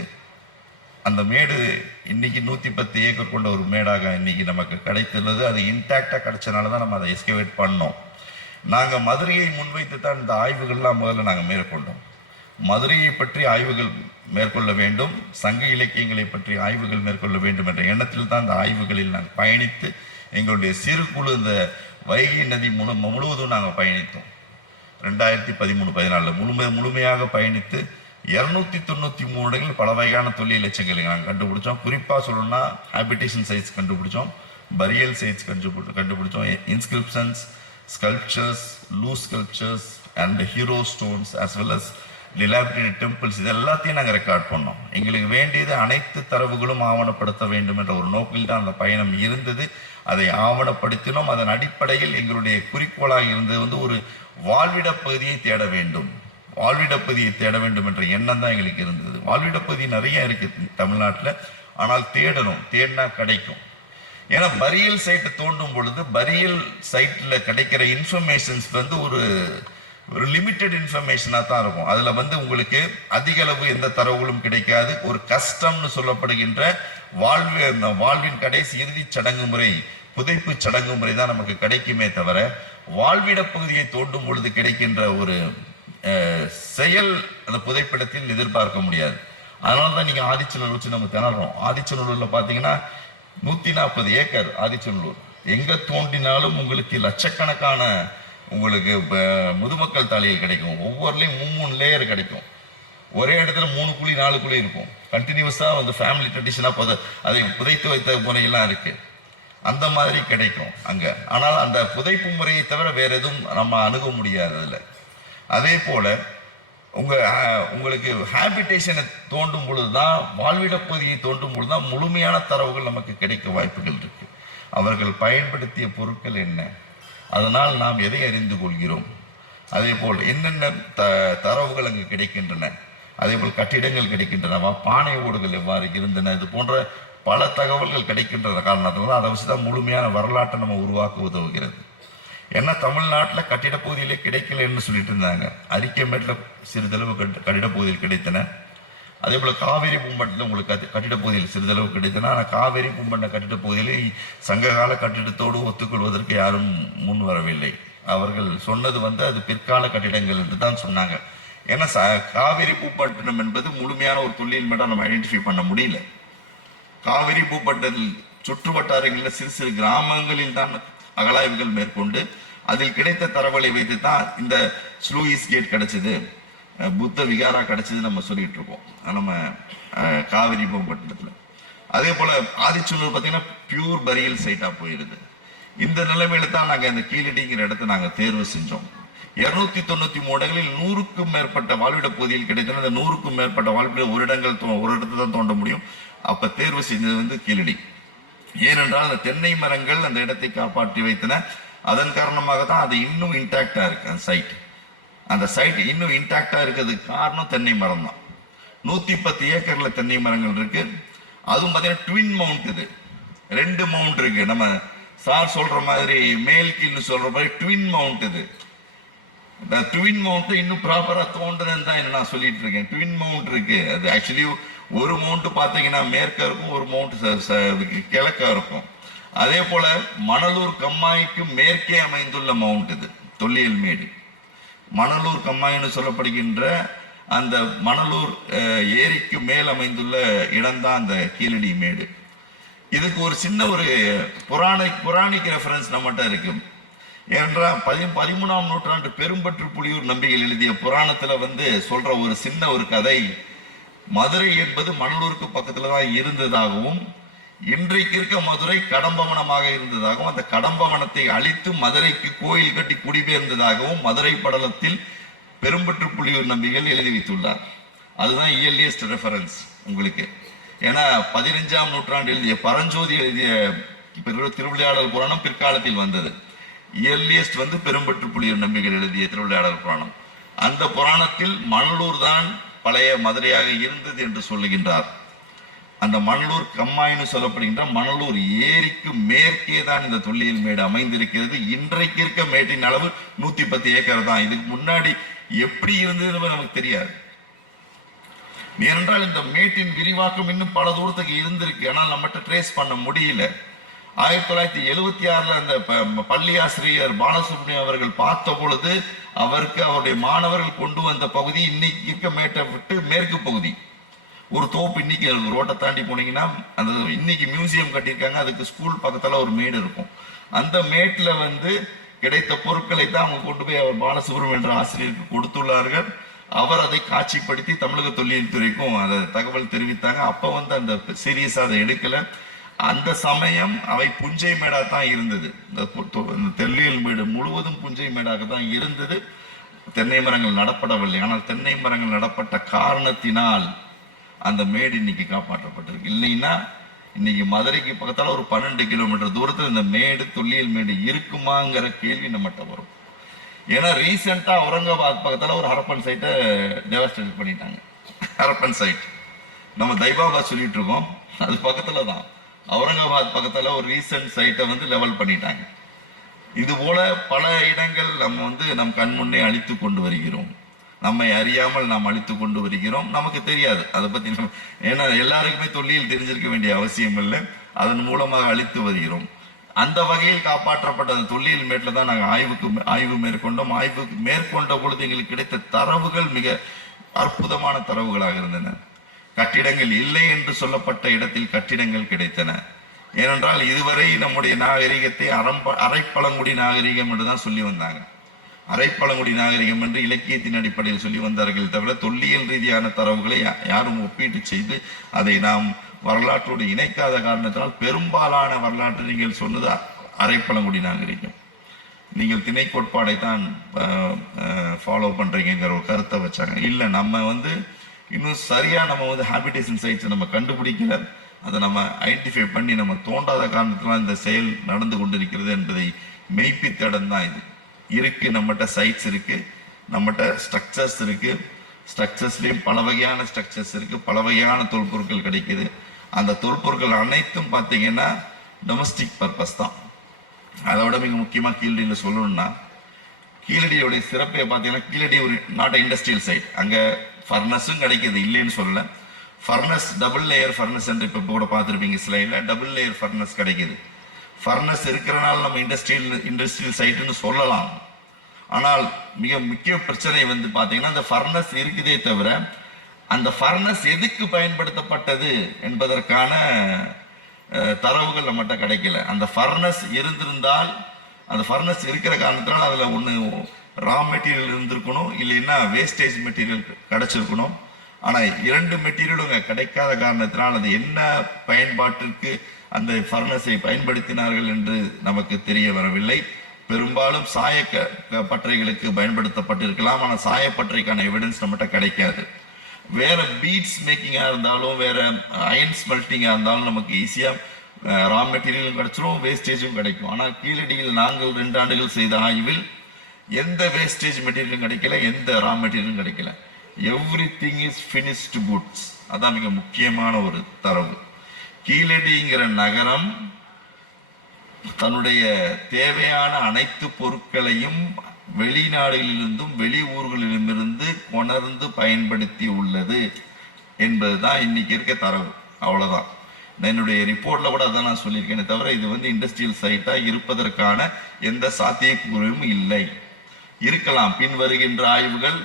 அந்த மேடு இன்னைக்கு 110 ஏக்கர் கொண்ட ஒரு மேடாக இன்னைக்கு நமக்கு கிடைத்துள்ளது. அது இன்டாக்டாக கிடைச்சனால தான் நம்ம அதை எஸ்கவேட் பண்ணோம். நாங்கள் மதுரையை முன்வைத்து தான் இந்த ஆய்வுகள்லாம் முதல்ல நாங்கள் மேற்கொண்டோம். மதுரையை பற்றி ஆய்வுகள் மேற்கொள்ள வேண்டும், சங்க இலக்கியங்களை பற்றி ஆய்வுகள் மேற்கொள்ள வேண்டும் என்ற எண்ணத்தில் தான் இந்த ஆய்வுகளில் நாங்கள் பயணித்து எங்களுடைய சிறு குழு இந்த வைகை நதி முழுவதும் நாங்கள் பயணித்தோம். 2013-14 முழுமையாக பயணித்து 293 இடங்கள் பல வகையான தொல்லியல் எச்சங்களை நாங்கள் கண்டுபிடிச்சோம். குறிப்பாக சொல்லணும்னா ஹேபிடேஷன் சைட்ஸ் கண்டுபிடிச்சோம், பரியல் சைட்ஸ் கண்டுபிடிச்சோம், inscriptions, sculptures, loose sculptures and hero stones as well as dilapidated temples. இது எல்லாத்தையும் நாங்கள் ரெக்கார்ட் பண்ணோம். எங்களுக்கு வேண்டியது அனைத்து தரவுகளும் ஆவணப்படுத்த வேண்டும் என்ற ஒரு நோக்கில் தான் அந்த பயணம் இருந்தது. அதை ஆவணப்படுத்தினோம். அதன் அடிப்படையில் எங்களுடைய குறிக்கோளாக இருந்தது ஒரு வாழ்விட பகுதியை தேட வேண்டும். வாழ்விடப்பகுதியை தேட வேண்டும் என்ற எண்ணம் தான் எங்களுக்கு இருந்தது. வாழ்விடப்பகுதி நிறைய இருக்கு தமிழ்நாட்டில். ஆனால் தேடினா கிடைக்கும். ஏன்னா பரியல் சைட்டை தோண்டும் பொழுது பரியல் சைட்டில் கிடைக்கிற இன்ஃபர்மேஷன்ஸ் ஒரு லிமிட்டெட் இன்ஃபர்மேஷனாக தான் இருக்கும். அதில் உங்களுக்கு அதிக அளவு எந்த தரவுகளும் கிடைக்காது. ஒரு கஸ்டம்னு சொல்லப்படுகின்ற வாழ்வின் கடைசி இறுதி சடங்கு முறை, புதைப்பு சடங்கு முறை தான் நமக்கு கிடைக்குமே தவிர வாழ்விட பகுதியை தோண்டும் பொழுது கிடைக்கின்ற ஒரு செயல் அந்த புதைப்பிடத்தில் எதிர்பார்க்க முடியாது. அதனால தான் நீங்கள் ஆதிச்சநல்லூர் வச்சு நம்ம திணறோம். ஆதிச்சநல்லூரில் பார்த்தீங்கன்னா 140 ஏக்கர் ஆதிச்சநல்லூர். எங்கே தோண்டினாலும் உங்களுக்கு லட்சக்கணக்கான உங்களுக்கு முதுமக்கள் தாலிகள் கிடைக்கும். ஒவ்வொருலையும் 3 லேயர் கிடைக்கும். ஒரே இடத்துல 3 குழி 4 குழி இருக்கும். கண்டினியூஸாக ஃபேமிலி ட்ரெடிஷனாக அதை புதைத்து வைத்த முறையெல்லாம் இருக்கு. அந்த மாதிரி கிடைக்கும் அங்கே. ஆனால் அந்த புதைப்பு முறையை தவிர வேற எதுவும் நம்ம அணுக முடியாது அதில். அதே போல உங்களுக்கு ஹேபிடேஷனை தோண்டும் பொழுதுதான், வாழ்விட பகுதியை தோண்டும் பொழுதுதான் முழுமையான தரவுகள் நமக்கு கிடைக்க வாய்ப்புகள் இருக்கு. அவர்கள் பயன்படுத்திய பொருட்கள் என்ன, அதனால் நாம் எதை அறிந்து கொள்கிறோம், அதே போல் என்னென்ன தரவுகள் அங்கு கிடைக்கின்றன, அதே போல் கட்டிடங்கள் கிடைக்கின்றனவா, பானை ஓடுகள் எவ்வாறு இருந்தன, இது போன்ற பல தகவல்கள் கிடைக்கின்ற காரணத்தினால அதை வச்சு தான் முழுமையான வரலாற்றை நம்ம உருவாக்க உதவுகிறது. ஏன்னா தமிழ்நாட்டில் கட்டிட பகுதியிலே கிடைக்கலன்னு சொல்லிட்டு இருந்தாங்க. அரிக்கமேட்டில் சிறிதளவு கட்டிட பகுதியில் கிடைத்தன. அதே போல் காவேரி பூம்பட்டில் உங்களுக்கு கட்டிட பகுதியில் சிறிதளவு கிடைத்தன. ஆனால் காவேரி பூம்பட்டின கட்டிட பகுதியில் சங்ககால கட்டிடத்தோடு ஒத்துக்கொள்வதற்கு யாரும் முன் வரவில்லை. அவர்கள் சொன்னது அது பிற்கால கட்டிடங்கள் என்று தான் சொன்னாங்க. ஏன்னா காவேரி பூப்பட்டினம் என்பது முழுமையான ஒரு தொல்லியல் மேடம் நம்ம ஐடென்டிஃபை பண்ண முடியல. காவிரி பூப்பட்டத்தில் சுற்று வட்டாரங்களில் சிறு சிறு கிராமங்களில் தான் அகழாய்வுகள் மேற்கொண்டு அதில் கிடைத்த தரவலை வைத்து தான் இந்த ஸ்லூயிஸ் கேட் கிடைச்சது, புத்த விகாரா கிடைச்சது நம்ம சொல்லிட்டு இருக்கோம் நம்ம காவிரி பூப்பட்டினத்தில். அதே போல ஆதிச்சூர் பார்த்தீங்கன்னா பியூர் பரியல் சைட்டா போயிருது. இந்த நிலைமையில தான் நாங்கள் இந்த கீழடிங்கிற இடத்தை நாங்கள் தேர்வு செஞ்சோம். 293 இடங்களில் 100க்கும் மேற்பட்ட வாழ்விட பகுதியில் கிடைத்தன. இந்த 100க்கும் மேற்பட்ட வாழ்விட ஒரு இடத்தை தான் தோண்ட முடியும். அப்ப தேர்வு செஞ்சது கீழடி. ஏனென்றால் அந்த தென்னை மரங்கள் அந்த இடத்தை காப்பாற்றி வைத்தன. அதன் காரணமாக தான் அது இன்னும் இன்டாக்டா இருக்கு. அந்த சைட் இன்னும் இன்டாக்டா இருக்கிறதுக்கு காரணம் தென்னை மரம் தான். 110 ஏக்கர்ல தென்னை மரங்கள் இருக்கு. அதுவும் பார்த்தீங்கன்னா ட்வின் மவுண்ட், இது 2 மவுண்ட் இருக்கு. நம்ம சார் சொல்ற மாதிரி மேல் கீழ்னு சொல்ற மாதிரி ட்வின் மவுண்ட். இது இந்த ட்வின் மவுண்ட் இன்னும் ப்ராப்பரா தோன்றதுன்னு தான் நான் சொல்லிட்டு இருக்கேன். ட்வின் மவுண்ட் இருக்கு. அது ஆக்சுவலி ஒரு மவுண்ட் பார்த்தீங்கன்னா மேற்கா இருக்கும், ஒரு மவுண்ட் கிழக்கா இருக்கும். அதே போல மணலூர் கம்மாய்க்கு மேற்கே அமைந்துள்ள மவுண்ட் இது தொல்லியல் மேடு. மணலூர் கம்மாயின்னு சொல்லப்படுகின்ற அந்த மணலூர் ஏரிக்கு மேல் அமைந்துள்ள இடம்தான் அந்த கீழடி மேடு. இதுக்கு ஒரு சின்ன ஒரு புராணிக் ரெஃபரன்ஸ் நம்மகிட்ட இருக்கு. ஏனென்றால் 13ஆம் நூற்றாண்டு பெரும்பற்று புலியூர் நம்பிகள் எழுதிய புராணத்துல சொல்ற ஒரு சின்ன ஒரு கதை, மதுரை என்பது மணலூருக்கு பக்கத்துல தான் இருந்ததாகவும் இன்றைக்கு இருக்க மதுரை கடம்பவனமாக இருந்ததாகவும் அந்த கடம்பவனத்தை அழித்து மதுரைக்கு கோயில் கட்டி குடிபெயர்ந்ததாகவும் மதுரை படலத்தில் பெரும்பற்று புலியூர் நம்பிகள் எழுதி வைத்துள்ளார். அதுதான் இயர்லியஸ்ட் ரெஃபரன்ஸ் உங்களுக்கு. ஏன்னா 15ஆம் நூற்றாண்டு எழுதிய பரஞ்சோதி எழுதிய திருவிளையாடல் புராணம் பிற்காலத்தில் வந்தது. இயர்லியஸ்ட் பெரும்பற்று புலியூர் நம்பிகள் எழுதிய திருவிளையாடல் புராணம். அந்த புராணத்தில் மணலூர் தான் பழைய மதுரையாக இருந்தது என்று சொல்லுகின்றார். அந்த மணலூர் கம்மாயின்னு சொல்லப்படுகின்ற மணலூர் ஏரிக்கு மேற்கே தான் இந்த தொல்லியல் மேடு அமைந்திருக்கிறது. இன்றைக்கு இருக்க மேட்டின் அளவு 110 ஏக்கர் தான். இதுக்கு முன்னாடி எப்படி இருந்ததுன்னு நமக்கு தெரியாது. ஏனென்றால் இந்த மேட்டின் விரிவாக்கம் இன்னும் பல தூரத்துக்கு இருந்திருக்கு. ஆனால் நம்மகிட்ட ட்ரேஸ் பண்ண முடியல. 1976 அந்த பள்ளி ஆசிரியர் பாலசுப்ரமணியம் அவர்கள் பார்த்த பொழுது அவருடைய மாணவர்கள் கொண்டு வந்த பகுதி இன்னைக்கு இருக்க மேட்டை விட்டு மேற்கு பகுதி ஒரு தோப்பு. இன்னைக்கு ரோட்டை தாண்டி போனீங்கன்னா அந்த இன்னைக்கு மியூசியம் கட்டியிருக்காங்க. அதுக்கு ஸ்கூல் பக்கத்துல ஒரு மேடு இருக்கும். அந்த மேட்ல கிடைத்த பொருட்களை தான் அவங்க கொண்டு போய் அவர் பாலசுப்ரமணியம் என்ற ஆசிரியருக்கு கொடுத்துள்ளார்கள். அவர் அதை காட்சிப்படுத்தி தமிழக தொல்லியல் துறைக்கும் அதை தகவல் தெரிவித்தாங்க. அப்ப அந்த சீரியஸா அதை எடுக்கல. அந்த சமயம் அவை புஞ்சை மேடா தான் இருந்தது. இந்த தொல்லியல் மேடு முழுவதும் புஞ்சை மேடாக தான் இருந்தது. தென்னை மரங்கள் நடப்படவில்லை. ஆனால் தென்னை மரங்கள் நடப்பட்ட காரணத்தினால் அந்த மேடு இன்னைக்கு காப்பாற்றப்பட்டிருக்கு. இல்லைன்னா இன்னைக்கு மதுரைக்கு பக்கத்தால ஒரு 12 கிலோமீட்டர் தூரத்தில் இந்த மேடு தொல்லியல் மேடு இருக்குமாங்கிற கேள்வி நம்மகிட்ட வரும். ஏன்னா ரீசெண்டா அவுரங்காபாத் பக்கத்தால ஒரு ஹரப்பன் சைட்டை டெவாஸ்டேட் பண்ணிட்டாங்க. ஹரப்பன் சைட் நம்ம தைபாபாத் சொல்லிட்டு இருக்கோம், அது பக்கத்துல தான். அவுரங்காபாத் பக்கத்துல ஒரு ரீசெண்ட் சைட்டை லெவல் பண்ணிட்டாங்க. இது போல பல இடங்கள் நம்ம நம் கண் முன்னே அழித்து கொண்டு வருகிறோம். நம்மை அறியாமல் நாம் அழித்து கொண்டு வருகிறோம். நமக்கு தெரியாது அதை பத்தி. ஏன்னா எல்லாருக்குமே தொல்லியல் தெரிஞ்சிருக்க வேண்டிய அவசியம் இல்லை. அதன் மூலமாக அழித்து வருகிறோம். அந்த வகையில் காப்பாற்றப்பட்ட அந்த தொல்லியல் மேட்டில் தான் நாங்கள் ஆய்வு மேற்கொண்டோம். ஆய்வுக்கு மேற்கொண்ட பொழுது எங்களுக்கு கிடைத்த தரவுகள் மிக அற்புதமான தரவுகளாக இருந்தன. கட்டிடங்கள் இல்லை என்று சொல்லப்பட்ட இடத்தில் கட்டிடங்கள் கிடைத்தன. ஏனென்றால் இதுவரை நம்முடைய நாகரிகத்தை அரைப்பழங்குடி நாகரிகம் என்று தான் சொல்லி வந்தாங்க. அரைப்பழங்குடி நாகரிகம் என்று இலக்கியத்தின் அடிப்படையில் சொல்லி வந்தார்கள் தவிர தொல்லியல் ரீதியான தரவுகளை யாரும் ஒப்பீட்டு செய்து அதை நாம் வரலாற்றோடு இணைக்காத காரணத்தினால் பெரும்பாலான வரலாற்று நீங்கள் சொன்னது அரைப்பழங்குடி நாகரிகம். நீங்கள் திணை கோட்பாடை தான் ஃபாலோ பண்றீங்கிற ஒரு கருத்தை வச்சாங்க. இல்லை, நம்ம இன்னும் சரியா நம்ம ஹாபிடேஷன் சைட்ஸ் நம்ம கண்டுபிடிக்கல. அதை நம்ம ஐடென்டிஃபை பண்ணி நம்ம தோண்டாத காரணத்தினால் இந்த செயல் நடந்து கொண்டிருக்கிறது என்பதை மெய்ப்பித்த இடம் தான் இது. இருக்கு, நம்மகிட்ட சைட்ஸ் இருக்கு, நம்மகிட்ட ஸ்ட்ரக்சர்ஸ் இருக்கு. ஸ்ட்ரக்சர்ஸ்லேயும் பல வகையான ஸ்ட்ரக்சர்ஸ் இருக்கு, பல வகையான தொல்பொருட்கள் கிடைக்குது. அந்த தொல்பொருட்கள் அனைத்தும் பார்த்தீங்கன்னா டொமஸ்டிக் பர்பஸ் தான். அதோட மிக முக்கியமாக கீழடியில் சொல்லணும்னா, கீழடியோடைய சிறப்பை பார்த்தீங்கன்னா, கீழடி ஒரு நாட் இண்டஸ்ட்ரியல் சைட். அங்கே ஃபர்னஸும் கிடைக்கிது, இல்லைன்னு சொல்லலை. ஃபர்னஸ் டபுள் லேயர் ஃபர்னஸ் என்று இப்போ கூட பார்த்துருப்பீங்க ஸ்லைடில், டபுள் லேயர் ஃபர்னஸ் கிடைக்குது. ஃபர்னஸ் இருக்கிறனால நம்ம இண்டஸ்ட்ரியல் சைட்டுன்னு சொல்லலாம். ஆனால் மிக முக்கிய பிரச்சனை வந்து பார்த்தீங்கன்னா அந்த ஃபர்னஸ் இருக்குதே தவிர அந்த ஃபர்னஸ் எதுக்கு பயன்படுத்தப்பட்டது என்பதற்கான தரவுகள் நம்மகிட்ட கிடைக்கல. அந்த ஃபர்னஸ் இருந்திருந்தால், அந்த ஃபர்னஸ் இருக்கிற காரணத்தினால அதில் ஒன்று ரா மெட்டீரியல் இருந்திருக்கணும், இல்லைன்னா வேஸ்டேஜ் மெட்டீரியல் கிடைச்சிருக்கணும். ஆனால் 2 மெட்டீரியலும் கிடைக்காத காரணத்தினால் அது என்ன பயன்பாட்டிற்கு அந்த ஃபர்னஸை பயன்படுத்தினார்கள் என்று நமக்கு தெரிய வரவில்லை. பெரும்பாலும் பட்டறைகளுக்கு பயன்படுத்தப்பட்டிருக்கலாம், ஆனால் சாயப்பட்டறைக்கான எவிடன்ஸ் நம்மகிட்ட கிடைக்காது. வேற பீட்ஸ் மேக்கிங்காக இருந்தாலும், வேற அயன் ஸ்மெல்டிங்காக இருந்தாலும் நமக்கு ஈஸியாக ரா மெட்டீரியலும் கிடைச்சிரும், வேஸ்டேஜும் கிடைக்கும். ஆனால் கீழடியில் நாங்கள் 2 ஆண்டுகள் செய்த ஆய்வில் எந்த வேஸ்டேஜ் மெட்டீரியலும் கிடைக்கல, எந்த ரா மெட்டீரியலும் கிடைக்கல. Everything is finished goods. அதான் மிக முக்கியமான ஒரு தரவு. கீழடிங்கிற நகரம் தன்னுடைய தேவையான அனைத்து பொருட்களையும் வெளிநாடுகளிலிருந்தும் வெளி ஊர்களிலிருந்து கொணர்ந்து பயன்படுத்தி உள்ளது என்பதுதான் இன்னைக்கு இருக்க தரவு. அவ்வளவுதான். என்னுடைய ரிப்போர்ட்ல கூட அதான் நான் சொல்லியிருக்கேனே தவிர இது வந்து இண்டஸ்ட்ரியல் சைட்டா இருப்பதற்கான எந்த சாத்தியக்கூறும் இல்லை. இருக்கலாம், பின் வருகின்ற ஆய்வுகள்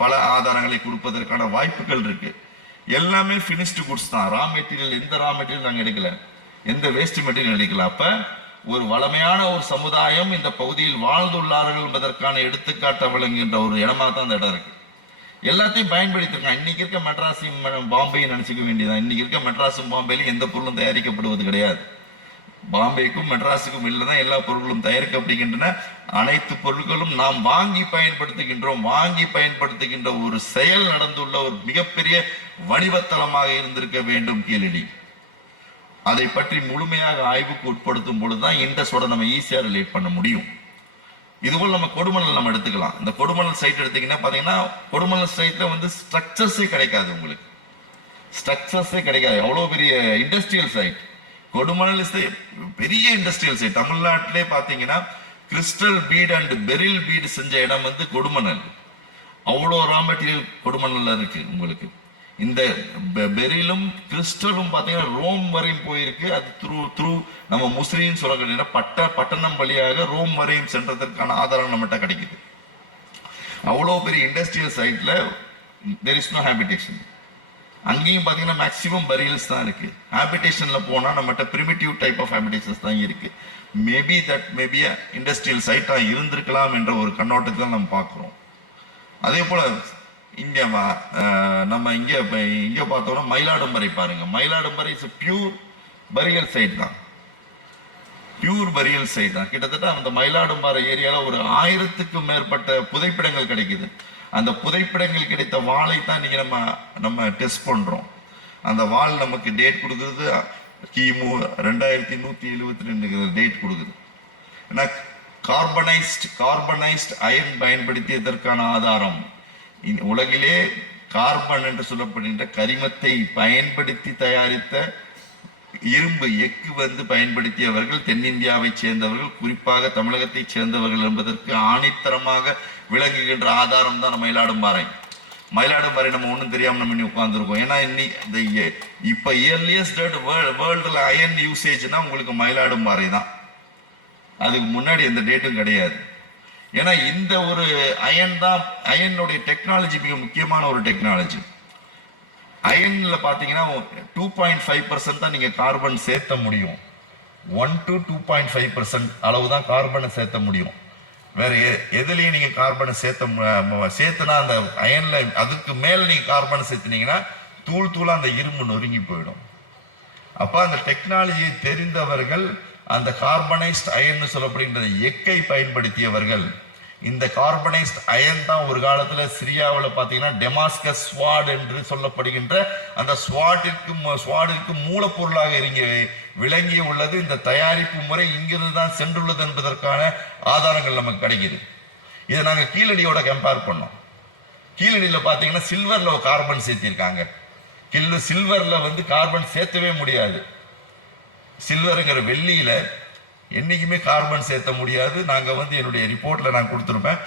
பல ஆதாரங்களை கொடுப்பதற்கான வாய்ப்புகள் இருக்கு. எல்லாமே ஃபினிஷ்டு குட்ஸ் தான். ரா மெட்டீரியல், எந்த ரா மெட்டீரியல் நாங்கள் எடுக்கல, எந்த வேஸ்ட் மெட்டீரியல் எடுக்கல. அப்ப ஒரு வளமையான ஒரு சமுதாயம் இந்த பகுதியில் வாழ்ந்துள்ளார்கள் என்பதற்கான எடுத்துக்காட்ட விளங்குகின்ற ஒரு இடமா தான் அந்த இடம் இருக்கு. எல்லாத்தையும் பயன்படுத்திருக்காங்க. இன்னைக்கு இருக்க மெட்ராஸையும் பாம்பேயும் நினைச்சுக்க வேண்டியதான். இன்னைக்கு இருக்க மெட்ராஸும் பாம்பேலையும் எந்த பொருளும் தயாரிக்கப்படுவது கிடையாது. பாம்பேக்கும் மெட்ராஸுக்கும் வெளில தான் எல்லா பொருட்களும் தயாரிக்கப்படுகின்றன. அனைத்து பொருட்களும் நாம் வாங்கி பயன்படுத்துகின்றோம். வாங்கி பயன்படுத்துகின்ற ஒரு செயல் நடந்துள்ள ஒரு மிகப்பெரிய வணிகத்தலமாக இருந்திருக்க வேண்டும் கீழடி. அதை பற்றி முழுமையாக ஆய்வுக்கு உட்படுத்தும் பொழுதுதான் இண்டஸோட நம்ம ஈஸியா ரிலேட் பண்ண முடியும். இதுபோல் நம்ம கொடுமணல் நம்ம எடுத்துக்கலாம். இந்த கொடுமணல் சைட் எடுத்தீங்கன்னா பாத்தீங்கன்னா கொடுமணல் சைட்ல வந்து ஸ்ட்ரக்சர்ஸே கிடைக்காது. உங்களுக்கு ஸ்ட்ரக்சர்ஸே கிடைக்காது. அவ்வளவு பெரிய இண்டஸ்ட்ரியல் சைட். கொடுமணல் பெரிய இண்டஸ்ட்ரியல் சைட். தமிழ்நாட்டிலே பாத்தீங்கன்னா crystal bead and beryl bead செஞ்ச இடம் வந்து கொடுமணல். அவ்வளோ ரா மெட்டீரியல் கொடுமணல்ல இருக்கு. உங்களுக்கு இந்த பெரிலும் கிறிஸ்டலும் பாத்தீங்கன்னா ரோம் வரையும் போயிருக்கு. அது த்ரூ நம்ம முஸ்லீம் சொல்லக்கூடிய பட்டணம் வழியாக ரோம் வரையும் சென்றதற்கான ஆதாரம் நம்மகிட்ட கிடைக்குது. அவ்வளோ பெரிய இண்டஸ்ட்ரியல் சைட்ல தேர் இஸ் நோ ஹேபிடேஷன். அங்கேயும் பாத்தீங்கன்னா மேக்சிமம் பரியல்ஸ் தான் இருக்கு. ஹேபிடேஷன்ல போனா நம்மகிட்ட பிரிமிட்டிவ் டைப் ஆஃப் ஹேபிடேஷன்ஸ் தான் இருக்கு. மேபி இண்டஸ்ட்ரியல் சைட்டா இருந்திருக்கலாம் என்ற ஒரு கண்ணோட்டத்தை நம்ம பார்க்கிறோம். அதே போல இங்க நம்ம இங்க பார்த்தோம்னா மயிலாடும்பறை பாருங்க. மயிலாடும்பறை இஸ் பியூர் பரியல் சைட் தான். பியூர் பரியல் சைட் தான். கிட்டத்தட்ட அந்த மயிலாடும்பாறை ஏரியால ஒரு 1000க்கும் மேற்பட்ட புதைப்பிடங்கள் கிடைக்குது. அந்த புதைப்பிடங்கள் கிடைத்த வாளை தான் நீங்க நம்ம டெஸ்ட் பண்றோம். அந்த வாள் நமக்கு டேட் கொடுக்குறது கிமு 2172 டேட் கொடுக்குது. ஏன்னா கார்பனைஸ்ட் அயன் பயன்படுத்தியதற்கான ஆதாரம் உலகிலே கார்பன் என்று சொல்லப்படுகின்ற கரிமத்தை பயன்படுத்தி தயாரித்த இரும்பு எஃகு வந்து பயன்படுத்தியவர்கள் தென்னிந்தியாவை சேர்ந்தவர்கள், குறிப்பாக தமிழகத்தை சேர்ந்தவர்கள் என்பதற்கு ஆணித்தரமாக விளங்குகின்ற ஆதாரம் தான் மயிலாடும்பாறை. மயிலாடும்பாறை நம்ம ஒன்றும் தெரியாம நம்ம உட்கார்ந்துருக்கோம். ஏன்னா இப்ப இயர்லியஸ்ட் வேர்ல்டுல அயன் யூசேஜ்னா உங்களுக்கு மயிலாடும்பாறை தான். அதுக்கு முன்னாடி எந்த டேட்டும் கிடையாது. ஏன்னா இந்த ஒரு அயனுடைய டெக்னாலஜி மிக முக்கியமான ஒரு டெக்னாலஜி. அயன்ல பாத்தீங்கன்னா 2.5% தான் நீங்க கார்பன் சேர்த்த முடியும். 1 to 2.5% அளவுதான் கார்பனை சேர்த்த முடியும். வேற எதுலயும் நீங்க கார்பனை சேர்த்துனா அந்த அயன்ல அதுக்கு மேல நீங்க கார்பனை சேர்த்துனீங்கன்னா தூளா அந்த இரும்பு நொறுங்கி போயிடும். அப்ப அந்த டெக்னாலஜியை தெரிந்தவர்கள், அந்த கார்பனைஸ்ட் அயன் சொல்லப்படுகின்ற எக்கை பயன்படுத்தியவர்கள். இந்த கார்பனைஸ்ட் அயன் தான் ஒரு காலத்துல சிரியாவில் பாத்தீங்கன்னா டெமாஸ்கஸ் ஸ்வாட் என்று சொல்லப்படுகின்ற அந்த ஸ்வாடிற்கு மூலப்பொருளாக விளங்கி உள்ளது. இந்த தயாரிப்பு முறை இங்கிருந்து தான் சென்றுள்ளது என்பதற்கான ஆதாரங்கள் நமக்கு கிடைக்குது. இதை நாங்க கீழடியோட கம்பேர் பண்ணோம். கீழடியில பாத்தீங்கன்னா சில்வர்ல கார்பன் சேர்த்திருக்காங்க. சில்வர்ல வந்து கார்பன் சேர்த்தவே முடியாது. சில்வருங்கிற வெள்ளியில என்னைக்குமே கார்பன் சேர்த்த முடியாது. நாங்க வந்து என்னுடைய ரிப்போர்ட்ல நான் கொடுத்துருப்பேன்.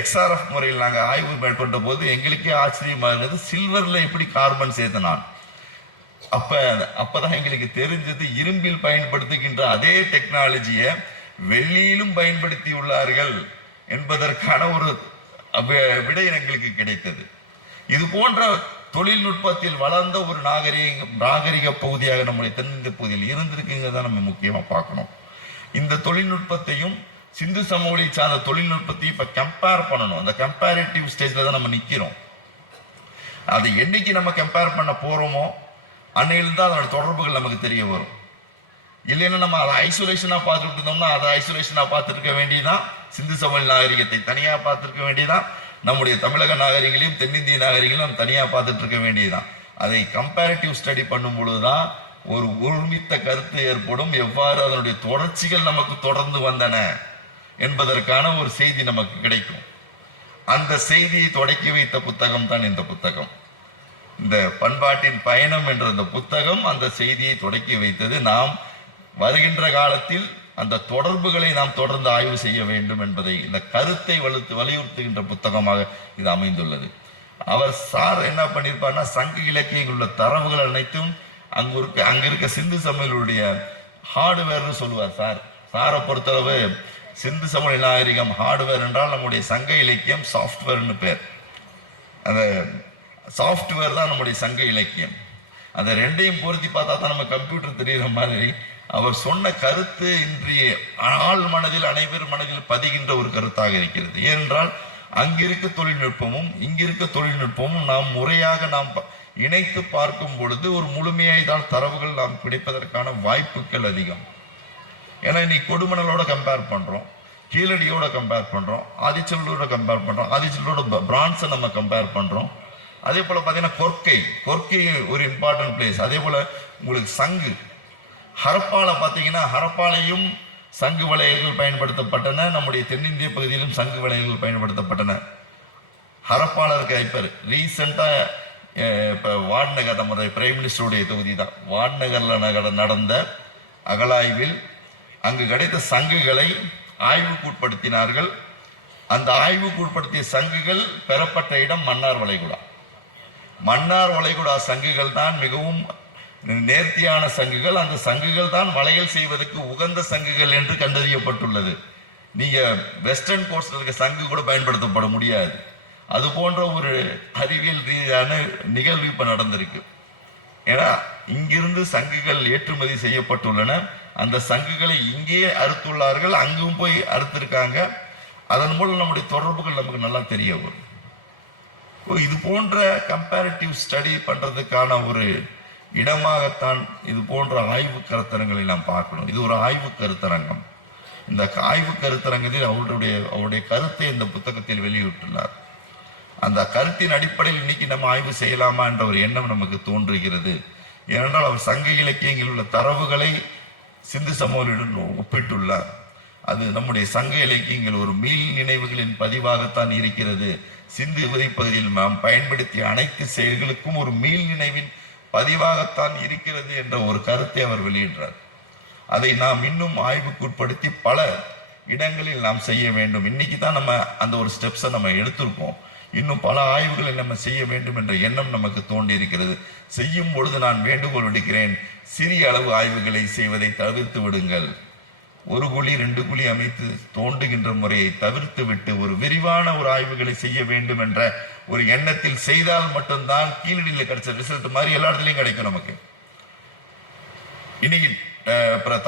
XRF முறையில் நாங்கள் ஆய்வு மேற்கொண்ட போது எங்களுக்கே ஆச்சரியமாக இருந்தது, சில்வரில் எப்படி கார்பன் சேர்த்தனான். அப்பதான் எங்களுக்கு தெரிஞ்சது, இரும்பில் பயன்படுத்துகின்ற அதே டெக்னாலஜியை வெள்ளியிலும் பயன்படுத்தி உள்ளார்கள் என்பதற்கான ஒரு விடை எங்களுக்கு கிடைத்தது. இது போன்ற தொழில்நுட்பத்தில் வளர்ந்த ஒரு நாகரிக பகுதியாக நம்முடைய தென்னிந்திய பகுதியில் இருந்திருக்குங்க தான் நம்ம முக்கியமா பார்க்கணும். இந்த தொழில்நுட்பத்தையும் சிந்து சமவெளி சார்ந்த தொழில்நுட்பத்தையும் இப்ப கம்பேர் பண்ணணும். அந்த கம்பேரிட்டிவ் ஸ்டேஜ்ல தான் நம்ம நிக்கிறோம். அது என்னைக்கு நம்ம கம்பேர் பண்ண போறோமோ அன்னையிலிருந்து அதோட தொடர்புகள் நமக்கு தெரிய வரும். இல்லைன்னா நம்ம அதை ஐசோலேஷனா பார்த்துட்டு இருந்தோம்னா அதை ஐசோலேஷனா பார்த்துருக்க வேண்டியதான், சிந்து சமவெளி நாகரிகத்தை தனியா பார்த்துருக்க வேண்டியதான், நம்முடைய தமிழக நாகரிகங்களையும் தென்னிந்திய நாகரிகங்களையும் தனியா பார்த்துட்டு இருக்க வேண்டியதுதான். அதை கம்பேரிட்டிவ் ஸ்டடி பண்ணும் பொழுதுதான் ஒரு ஒருமித்த கருத்து ஏற்படும். எவ்வாறு அதனுடைய தொடர்ச்சிகள் நமக்கு தொடர்ந்து வந்தன என்பதற்கான ஒரு செய்தி நமக்கு கிடைக்கும். அந்த செய்தியை தொடக்கி வைத்த புத்தகம் தான் இந்த புத்தகம். இந்த பண்பாட்டின் பயணம் என்ற இந்த புத்தகம் அந்த செய்தியை தொடக்கி வைத்தது. நாம் வருகின்ற காலத்தில் அந்த தொடர்புகளை நாம் தொடர்ந்து ஆய்வு செய்ய வேண்டும் என்பதை, இந்த கருத்தை வலியுறுத்துகின்ற புத்தகமாக இது அமைந்துள்ளது. அவர் சார் என்ன பண்ணியிருப்பார்னா, சங்க இலக்கியங்கள் உள்ள தரவுகள் அனைத்தும் அங்க இருக்க சிந்து சமவெளியுடைய ஹார்ட்வேர்னு சொல்லுவார் சார். சாரை பொறுத்தளவு சிந்து சமவெளி நாகரிகம் ஹார்ட்வேர் என்றால், நம்முடைய சங்க இலக்கியம் சாஃப்ட்வேர்னு பேர். அந்த சாஃப்ட்வேர் தான் நம்முடைய சங்க இலக்கியம். அந்த ரெண்டையும் பொருத்தி பார்த்தா தான் நம்ம கம்ப்யூட்டர் தெரிகிற மாதிரி அவர் சொன்ன கருத்து இன்றைய ஆள் மனதில், அனைவர் மனதில் பதிகின்ற ஒரு கருத்தாக இருக்கிறது. ஏனென்றால் அங்கிருக்க தொழில்நுட்பமும் இங்கிருக்க தொழில்நுட்பமும் நாம் முறையாக நாம் இணைத்து பார்க்கும் பொழுது ஒரு முழுமையாய்தான் தரவுகள் நாம் கிடைப்பதற்கான வாய்ப்புகள் அதிகம். ஏன்னா இன்னைக்கு கொடுமணலோட கம்பேர் பண்றோம், கீழடியோட கம்பேர் பண்றோம், ஆதிச்சல்லூரோட கம்பேர் பண்றோம், ஆதிச்சல்லூரோட பிரான்ஸை நம்ம கம்பேர் பண்றோம். அதே போல பார்த்தீங்கன்னா கொர்க்கை ஒரு இம்பார்ட்டன்ட் பிளேஸ். அதே போல உங்களுக்கு சங்கு, ஹரப்பால பார்த்தீங்கன்னா ஹரப்பாலையும் சங்கு வளையல்கள் பயன்படுத்தப்பட்டன, நம்முடைய தென்னிந்திய பகுதியிலும் சங்கு வளையல்கள் பயன்படுத்தப்பட்டன. ஹரப்பால இருக்க இப்ப ரீசெண்டா இப்ப வாட்நகர், நம்முடைய பிரைம் மினிஸ்டருடைய தொகுதி தான், வாட்நகர்ல நடந்த அகழாய்வில் அங்கு கிடைத்த சங்குகளை ஆய்வுக்குட்படுத்தினார்கள். அந்த ஆய்வுக்குட்படுத்திய சங்குகள் பெறப்பட்ட இடம் மன்னார் வளைகுடா. மன்னார் வளைகுடா சங்குகள் தான் மிகவும் நேர்த்தியான சங்குகள். அந்த சங்குகள் தான் வளையல் செய்வதற்கு உகந்த சங்குகள் என்று கண்டறியப்பட்டுள்ளது. நீங்க வெஸ்டர்ன் கோஸ்ட்ல இருக்க சங்கு கூட பயன்படுத்தப்பட முடியாது. அது போன்ற ஒரு அறிவியல் ரீதியான நிகழ்வு இப்ப நடந்திருக்கு. ஏன்னா இங்கிருந்து சங்குகள் ஏற்றுமதி செய்யப்பட்டுள்ளன. அந்த சங்குகளை இங்கே அறுத்துள்ளார்கள், அங்கும் போய் அறுத்திருக்காங்க. அதன் மூலம் நம்முடைய தொடர்புகள் நமக்கு நல்லா தெரிய வரும். இது போன்ற கம்பேரிட்டிவ் ஸ்டடி பண்றதுக்கான ஒரு இடமாகத்தான் இது போன்ற ஆய்வு கருத்தரங்களை நாம் பார்க்கணும். இது ஒரு ஆய்வு கருத்தரங்கம். இந்த ஆய்வு கருத்தரங்கத்தில் அவருடைய கருத்தை இந்த புத்தகத்தில் வெளியிட்டுள்ளார். அந்த கருத்தின் அடிப்படையில் இன்னைக்கு நம்ம ஆய்வு செய்யலாமா என்ற ஒரு எண்ணம் நமக்கு தோன்றுகிறது. ஏனென்றால் அவர் சங்க இலக்கியங்களில் உள்ள தரவுகளை சிந்து சமவெளியுடன் ஒப்பிட்டுள்ளார். அது நம்முடைய சங்க இலக்கியங்கள் ஒரு மீள் நினைவுகளின் பதிவாகத்தான் இருக்கிறது. சிந்து பகுதியில் நாம் பயன்படுத்திய அனைத்து செயல்களுக்கும் ஒரு மீள் நினைவின் பதிவாகத்தான் இருக்கிறது என்ற ஒரு கருத்தை அவர் வெளியிடுறார். அதை நாம் இன்னும் ஆய்வுக்குட்படுத்தி பல இடங்களில் நாம் செய்ய வேண்டும். இன்னைக்கு தான் நம்ம அந்த ஒரு ஸ்டெப்ஸை நம்ம எடுத்திருக்கோம். இன்னும் பல ஆய்வுகளை நம்ம செய்ய வேண்டும் என்ற எண்ணம் நமக்கு தோண்டி இருக்கிறது. செய்யும் பொழுது நான் வேண்டுகோள் விடுக்கிறேன், சிறிய அளவு ஆய்வுகளை செய்வதை தவிர்த்து விடுங்கள். ஒரு குழி 2 குழி அமைத்து தோண்டுகின்ற முறையை தவிர்த்து விட்டு ஒரு விரிவான ஒரு ஆய்வுகளை செய்ய வேண்டும் என்ற ஒரு எண்ணத்தில் செய்தால் மட்டும்தான் கீழடியில் கிடைச்ச ரிசல்ட் மாதிரி எல்லா இடத்துலையும் கிடைக்கும் நமக்கு. இன்னைக்கு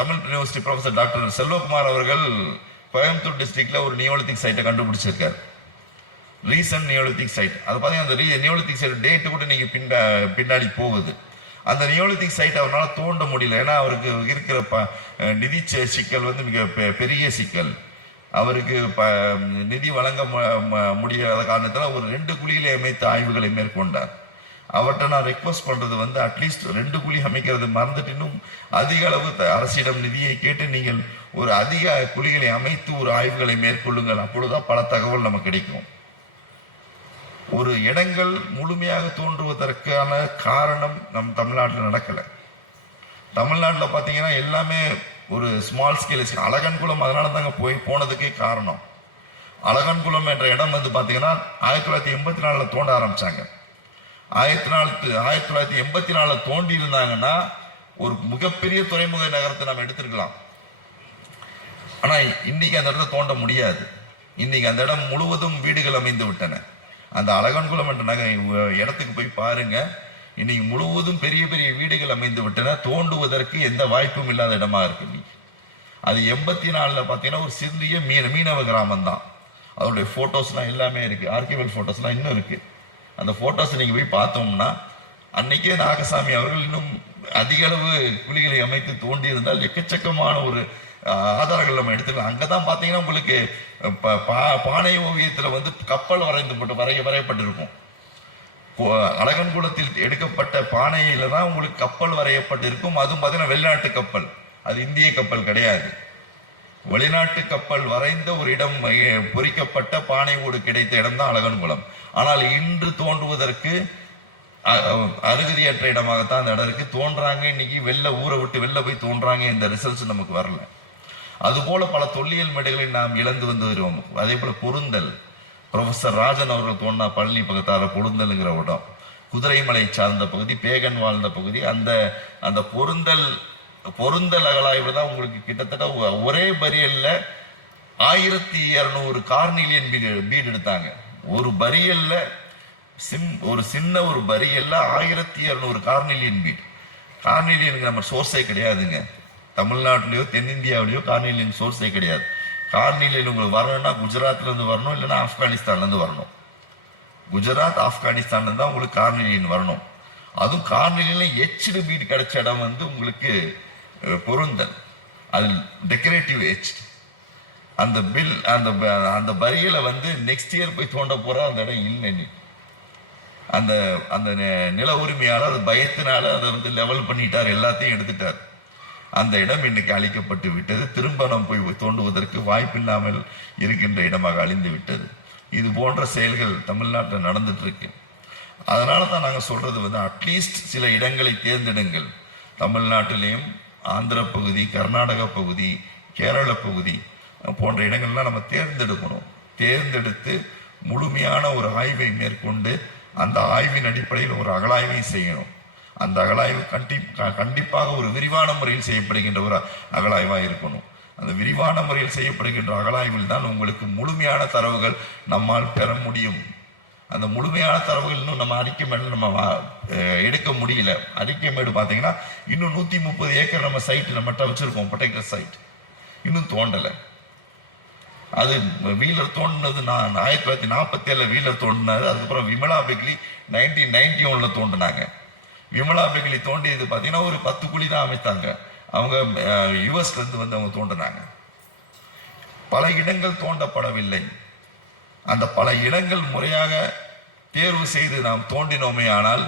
Tamil university professor doctor Selvakumar அவர்கள் கோயம்புத்தூர் டிஸ்ட்ரிக்ட்ல ஒரு நியோலித்திக் சைட்டை கண்டுபிடிச்சிருக்காரு. Recent Neolithic side. அது பார்த்தீங்கன்னா அந்த நியோலித்திக் சைட் டேட்டு கூட நீங்க பின்னாடி போகுது. அந்த நியோலித்திக் சைட் அவரால் தோண்ட முடியல. ஏன்னா அவருக்கு இருக்கிற நிதி சிக்கல் வந்து மிக பெரிய சிக்கல். அவருக்கு நிதி வழங்க முடியாத காரணத்தால் ஒரு 2 குழிகளை அமைத்து ஆய்வுகளை மேற்கொண்டார். அவர்கிட்ட நான் ரெக்வஸ்ட் பண்றது வந்து அட்லீஸ்ட் 2 குழி அமைக்கிறது மறந்துட்டு இன்னும் அதிக அளவு அரசிடம் நிதியை கேட்டு நீங்கள் ஒரு அதிக குழிகளை அமைத்து ஒரு ஆய்வுகளை மேற்கொள்ளுங்கள். அப்பொழுதுதான் பல தகவல் நமக்கு கிடைக்கும். ஒரு இடங்கள் முழுமையாக தோன்றுவதற்கான காரணம் நம் தமிழ்நாட்டில் நடக்கலை. தமிழ்நாட்டில் பார்த்தீங்கன்னா எல்லாமே ஒரு ஸ்மால் ஸ்கேல். அழகன்குளம் அதனால தாங்க போனதுக்கே காரணம். அழகன்குளம் என்ற இடம் வந்து பார்த்தீங்கன்னா 1984 தோண்ட ஆரம்பிச்சாங்க. 1984 தோண்டி இருந்தாங்கன்னா ஒரு மிகப்பெரிய துறைமுக நகரத்தை நம்ம எடுத்திருக்கலாம். ஆனா இன்னைக்கு அந்த இடத்த தோண்ட முடியாது. இன்னைக்கு அந்த இடம் முழுவதும் வீடுகள் அமைந்து விட்டன. அந்த அழகன்குளம் என்ற இடத்துக்கு போய் பாருங்க, இன்னைக்கு முழுவதும் பெரிய பெரிய வீடுகள் அமைந்து விட்டன. தோண்டுவதற்கு எந்த வாய்ப்பும் இல்லாத இடமா இருக்கு. அது 84 பார்த்தீங்கன்னா ஒரு சிறிய மீனவ கிராமம் தான். அதோடைய போட்டோஸ்லாம் எல்லாமே இருக்கு, ஆர்கிவல் போட்டோஸ்லாம் இன்னும் இருக்கு. அந்த போட்டோஸ் நீங்க போய் பார்த்தோம்னா அன்னைக்கே நாகசாமி அவர்கள் இன்னும் அதிக அளவு குழிகளை அமைத்து தோண்டி இருந்தால் எக்கச்சக்கமான ஒரு ஆதாரங்கள் நம்ம எடுத்துக்கலாம். அங்கதான் பாத்தீங்கன்னா உங்களுக்கு பானை ஓவியத்துல வந்து கப்பல் வரையப்பட்டிருக்கும். அழகன்குளத்தில் எடுக்கப்பட்ட பானையில தான் உங்களுக்கு கப்பல் வரையப்பட்டிருக்கும். அதுவும் பாத்தீங்கன்னா வெளிநாட்டு கப்பல், அது இந்திய கப்பல் கிடையாது. வெளிநாட்டு கப்பல் வரைந்த ஒரு இடம் பொறிக்கப்பட்ட பானை ஓடு கிடைத்த இடம் தான் அழகன்குளம். ஆனால் இன்று தோன்றுவதற்கு அருகதையற்ற இடமாகத்தான் அந்த இடம் இருக்கு. தோன்றாங்க, இன்னைக்கு ஊரை விட்டு வெளில போய் தோன்றாங்க, இந்த ரிசல்ட்ஸ் நமக்கு வரல. அதுபோல பல தொல்லியல் மேடைகளை நாம் இழந்து வந்து வருவோம். அதே போல பொருந்தல், ப்ரொஃபசர் ராஜன் அவர்கள் தோன்றா பழனி பக்கத்தார பொருந்தல்ங்கிற இடம், குதிரைமலை சார்ந்த பகுதி, பேகன் வாழ்ந்த பகுதி. அந்த பொருந்தல் அகலாய்வு தான் உங்களுக்கு கிட்டத்தட்ட ஒரே பரியல்ல 1200 கார்னிலியன் பீடு எடுத்தாங்க. ஒரு பரியல்ல ஒரு சின்ன ஒரு பரியல்ல 1200 கார்னிலியன் பீட். கார்னிலியனுக்கு நம்ம சோர்ஸே கிடையாதுங்க. தமிழ்நாட்டிலேயோ தென்னிந்தியாவிலேயோ கார்னிலியன் சோர்ஸே கிடையாது. கார்னிலியன் உங்களுக்கு வரணும்னா குஜராத்ல இருந்து வரணும், இல்லைன்னா ஆப்கானிஸ்தான்ல இருந்து வரணும். குஜராத் ஆப்கானிஸ்தான்ல இருந்து தான் உங்களுக்கு கார்னிலியன் வரணும். அதுவும் கார்னிலியன்ல எச்டு பீட் கிடைச்ச இடம் வந்து உங்களுக்கு பொருந்தல், அது டெக்கரேட்டிவ் எச். அந்த பரியலை வந்து நெக்ஸ்ட் இயர் போய் தோண்ட போற அந்த இடம் இல்லை. அந்த நில உரிமையாளர் பயத்தினால அதை வந்து லெவல் பண்ணிட்டார், எல்லாத்தையும் எடுத்துட்டார். அந்த இடம் இன்னைக்கு அழிக்கப்பட்டு விட்டது. திரும்ப நம்ம போய் தோண்டுவதற்கு வாய்ப்பில்லாமல் இருக்கின்ற இடமாக அழிந்து விட்டது. இது போன்ற செயல்கள் தமிழ்நாட்டில் நடந்துட்டு இருக்கு. அதனால தான் நாங்கள் சொல்றது வந்து அட்லீஸ்ட் சில இடங்களை தேர்ந்தெடுங்கள். தமிழ்நாட்டிலையும் ஆந்திர பகுதி, கர்நாடக பகுதி, கேரள பகுதி போன்ற இடங்கள்லாம் நம்ம தேர்ந்தெடுக்கணும். தேர்ந்தெடுத்து முழுமையான ஒரு ஆய்வை மேற்கொண்டு அந்த ஆய்வின் அடிப்படையில் ஒரு அகழாய்வை செய்யணும். அந்த அகழாய்வு கண்டிப்பாக ஒரு விரிவான முறையில் செய்யப்படுகின்ற ஒரு அகழாய்வாக இருக்கணும். அந்த விரிவான முறையில் செய்யப்படுகின்ற அகழாய்வில் தான் உங்களுக்கு முழுமையான தரவுகள் நம்மால் பெற முடியும். அந்த முழுமையான தரவுகள் இன்னும் நம்ம அறிக்கைமேடு நம்ம எடுக்க முடியல. அறிக்கைமேடு பார்த்தீங்கன்னா இன்னும் 130 ஏக்கர் நம்ம சைட் நம்மகிட்ட வச்சிருக்கோம், ப்ரொடெக்டட் சைட், இன்னும் தோண்டலை. அது வீலர் தோண்டினது நான் 1947 வீலர் தோண்டினாரு. அதுக்கப்புறம் விமலா பெக்லி 1991 தோண்டினாங்க. விமலா பெக்லி தோண்டியது பார்த்தீங்கன்னா ஒரு 10 குழி தான் அமைத்தாங்க. அவங்க யுஎஸ்ல இருந்து வந்து அவங்க தோண்டினாங்க. பல இடங்கள் தோண்டப்படவில்லை. அந்த பல இடங்கள் முறையாக தேர்வு செய்து நாம் தோண்டினோமே ஆனால்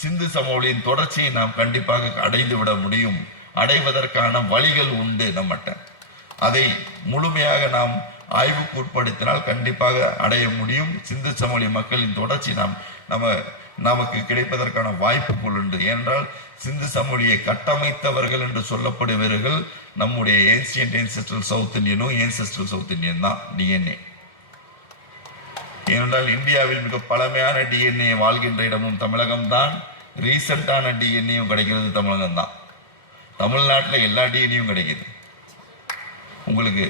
சிந்து சமவெளியின் தொடர்ச்சியை நாம் கண்டிப்பாக அடைந்து விட முடியும். அடைவதற்கான வழிகள் உண்டு நம்மகிட்ட. அதை முழுமையாக நாம் ஆய்வுக்கு உட்படுத்தினால் கண்டிப்பாக அடைய முடியும். சிந்து சமவெளி மக்களின் தொடர்ச்சி நமக்கு கிடைப்பதற்கான வாய்ப்புகள் உண்டு. ஏனென்றால் சிந்து சமவெளியை கட்டமைத்தவர்கள் என்று சொல்லப்படுவர்கள் நம்முடைய ஏன்சியன்ட் ஏன்செஸ்ட்ரல் சவுத் இந்தியனும் ஏன்செஸ்ட்ரல் சவுத் இந்தியன் தான் டிஎன்ஏ. ஏனென்றால் இந்தியாவில் மிக பழமையான டிஎன்ஏ வாழ்கின்ற இடமும் தமிழகம் தான். ரீசெண்டான டிஎன்ஏயும் கிடைக்கிறது தமிழகம் தான். தமிழ்நாட்டில் எல்லா டிஎன்ஏயும் கிடைக்குது. உங்களுக்கு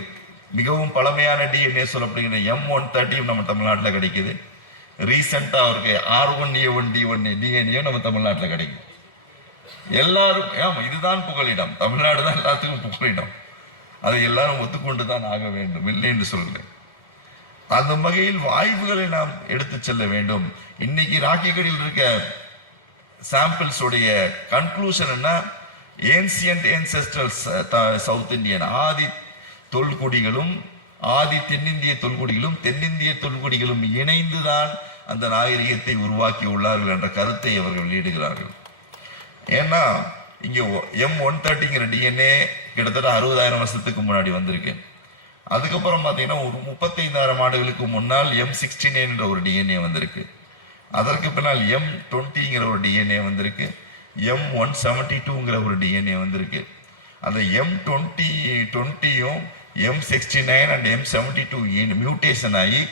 மிகவும் பழமையான டிஎன்ஏ சொல்லப்படுகிற M130 நம்ம தமிழ்நாட்டில் கிடைக்குது. ரீசெண்டா அவருக்கு R1A1D1 டிஎன்ஏ நம்ம தமிழ்நாட்டில் கிடைக்கும். எல்லாரும் இதுதான் புகலிடம். தமிழ்நாடு தான் எல்லாத்துக்கும் புகலிடம். அதை எல்லாரும் ஒத்துக்கொண்டு தான் ஆக வேண்டும், இல்லை என்று சொல்கிறேன். அந்த வகையில் ஆய்வுகளை நாம் எடுத்து செல்ல வேண்டும். இன்னைக்கு ராக்கிகடியில் இருக்க சாம்பிள்ஸ் உடைய கன்க்ளூஷன் என்ன? ஏன்சியன்ட் ஏன்செஸ்ட்ரல் சவுத் இந்தியன், ஆதி தொல்குடிகளும் ஆதி தென்னிந்திய தொல்குடிகளும் தென்னிந்திய தொல்குடிகளும் இணைந்துதான் அந்த நாகரிகத்தை உருவாக்கி உள்ளார்கள் என்ற கருத்தை அவர்கள் வெளியிடுகிறார்கள். ஏன்னா இங்க M130ங்கிற டிஎன்ஏ கிட்டத்தட்ட 60,000 வருஷத்துக்கு முன்னாடி வந்திருக்கு. அதுக்கப்புறம் பார்த்தீங்கன்னா ஒரு 35,000 ஆண்டுகளுக்கு முன்னால் M69 என்ற ஒரு டிஎன்ஏ வந்திருக்கு. அதற்கு பின்னால் M20ங்கிற ஒரு டிஎன்ஏ வந்திருக்கு. M172ங்கிற ஒரு டிஎன்ஏ வந்திருக்கு. அந்த M20யும் M69 and M72 மியூட்டேஷன் ஆகி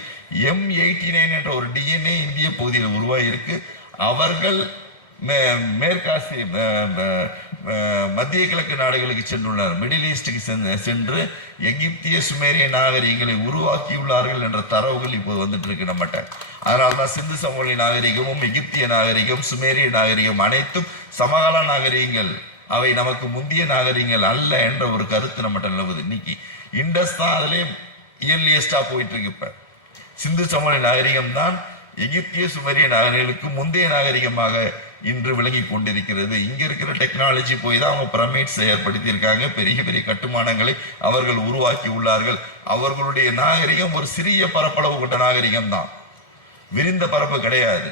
M89 என்ற ஒரு டிஎன்ஏ இந்திய பகுதியில் உருவாகி இருக்கு. அவர்கள் மேற்காசிய மத்திய கிழக்கு நாடுகளுக்கு சென்றுள்ளனர், மிடில் ஈஸ்டுக்கு சென்று எகிப்திய சுமேரிய நாகரிகங்களை உருவாக்கியுள்ளார்கள் என்ற தரவுகள் இப்போது வந்துட்டு இருக்கு நம்மகிட்ட. அதனால்தான் சிந்து சமவெளி நாகரிகமும் எகிப்திய நாகரிகம் சுமேரிய நாகரிகம் அனைத்தும் சமகால நாகரிகங்கள், அவை நமக்கு முந்திய நாகரிகங்கள் அல்ல என்ற ஒரு கருத்து நம்மகிட்ட நிலவுது. இன்னைக்கு இண்டஸ் தான் அதிலே இயர்லியஸ்டா போயிட்டு இருக்கு. இப்ப சிந்து சமவெளி நாகரிகம் தான் எகிப்திய சுமேரிய நாகரிகங்களுக்கு முந்தைய நாகரிகமாக இன்று விளங்கி கொண்டிருக்கிறது. இங்க இருக்கிற டெக்னாலஜி போய் தான் அவங்க பிரமிட்ஸ் ஏற்படுத்தி இருக்காங்க, பெரிய பெரிய கட்டுமானங்களை அவர்கள் உருவாக்கி உள்ளார்கள். அவர்களுடைய நாகரிகம் ஒரு சிறிய பரப்பளவு கொண்ட நாகரிகம் தான், விரிந்த பரப்பு கிடையாது.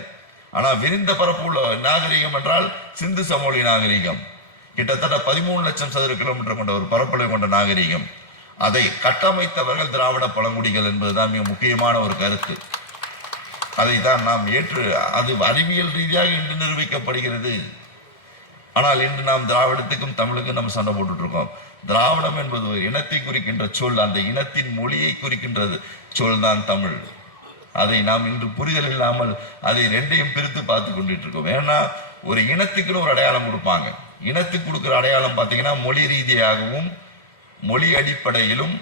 ஆனா விரிந்த பரப்பு உள்ள நாகரிகம் என்றால் சிந்து சமவெளி நாகரிகம் கிட்டத்தட்ட 13 லட்சம் சதுர கிலோமீட்டர் கொண்ட ஒரு பரப்பளவு கொண்ட நாகரிகம். அதை கட்டமைத்தவர்கள் திராவிட பழங்குடிகள் என்பதுதான் மிக முக்கியமான ஒரு கருத்து. அதை தான் நாம் ஏற்று, அது அறிவியல் ரீதியாக இன்று நிரூபிக்கப்படுகிறது. ஆனால் இன்று நாம் திராவிடத்துக்கும் தமிழுக்கும் நம்ம சண்டை போட்டுட்டு இருக்கோம். திராவிடம் என்பது ஒரு இனத்தை குறிக்கின்ற சொல், அந்த இனத்தின் மொழியை குறிக்கின்றது சொல் தான் தமிழ். அதை நாம் இன்று புரிதல் இல்லாமல் அதை ரெண்டையும் பிரித்து பார்த்து கொண்டுட்டு இருக்கோம். ஏன்னா ஒரு இனத்துக்குன்னு ஒரு அடையாளம் கொடுப்பாங்க. இனத்துக்கு கொடுக்குற அடையாளம் பார்த்தீங்கன்னா மொழி ரீதியாகவும் மொழி அடிப்படையிலும்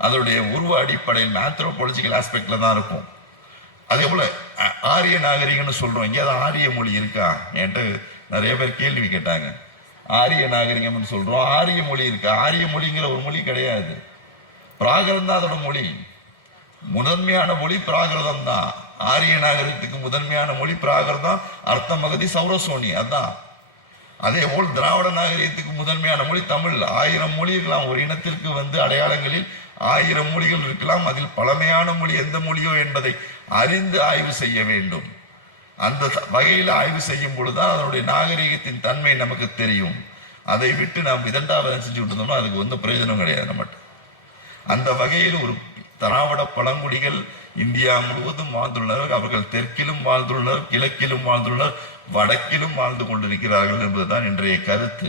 அதனுடைய உருவ அடிப்படையில் ஆந்த்ரோபாலஜிக்கல் ஆஸ்பெக்ட்ல தான் இருக்கும். அதே போல ஆரிய நாகரிகம்னு சொல்றோம், எங்கேயாவது ஆரிய மொழி இருக்கா என்கிட்ட நிறைய பேர் கேள்வி கேட்டாங்க. ஆரிய நாகரிகம்னு சொல்றோம், ஆரிய மொழி இருக்கா? ஆரிய மொழிங்கிற ஒரு மொழி கிடையாது, பிராகிருதம் தான் அதோட மொழி. முதன்மையான மொழி பிராகிருதம் தான். ஆரிய நாகரிகத்துக்கு முதன்மையான மொழி பிராகிருதம், அர்த்தமகதி, சௌரசோனி, அதான். அதே போல் திராவிட நாகரிகத்துக்கு முதன்மையான மொழி தமிழ். 1000 மொழி இருக்கலாம் ஒரு இனத்திற்கு அடையாளங்களில் 1000 மொழிகள் இருக்கலாம். அதில் பழமையான மொழி எந்த மொழியோ என்பதை அறிந்து ஆய்வு செய்ய வேண்டும். அந்த வகையில் ஆய்வு செய்யும் பொழுதுதான் அதனுடைய நாகரிகத்தின் தன்மை நமக்கு தெரியும். அதை விட்டு நாம் இதண்டாவது செஞ்சு விட்டுருந்தோம்னா அதுக்கு பிரயோஜனம் கிடையாது நம்மகிட்ட. அந்த வகையில் ஒரு திராவிட பழங்குடிகள் இந்தியா முழுவதும் வாழ்ந்துள்ளனர். அவர்கள் தெற்கிலும் வாழ்ந்துள்ளனர், கிழக்கிலும் வாழ்ந்துள்ளனர், வடக்கிலும் வாழ்ந்து கொண்டிருக்கிறார்கள் என்பதுதான் இன்றைய கருத்து.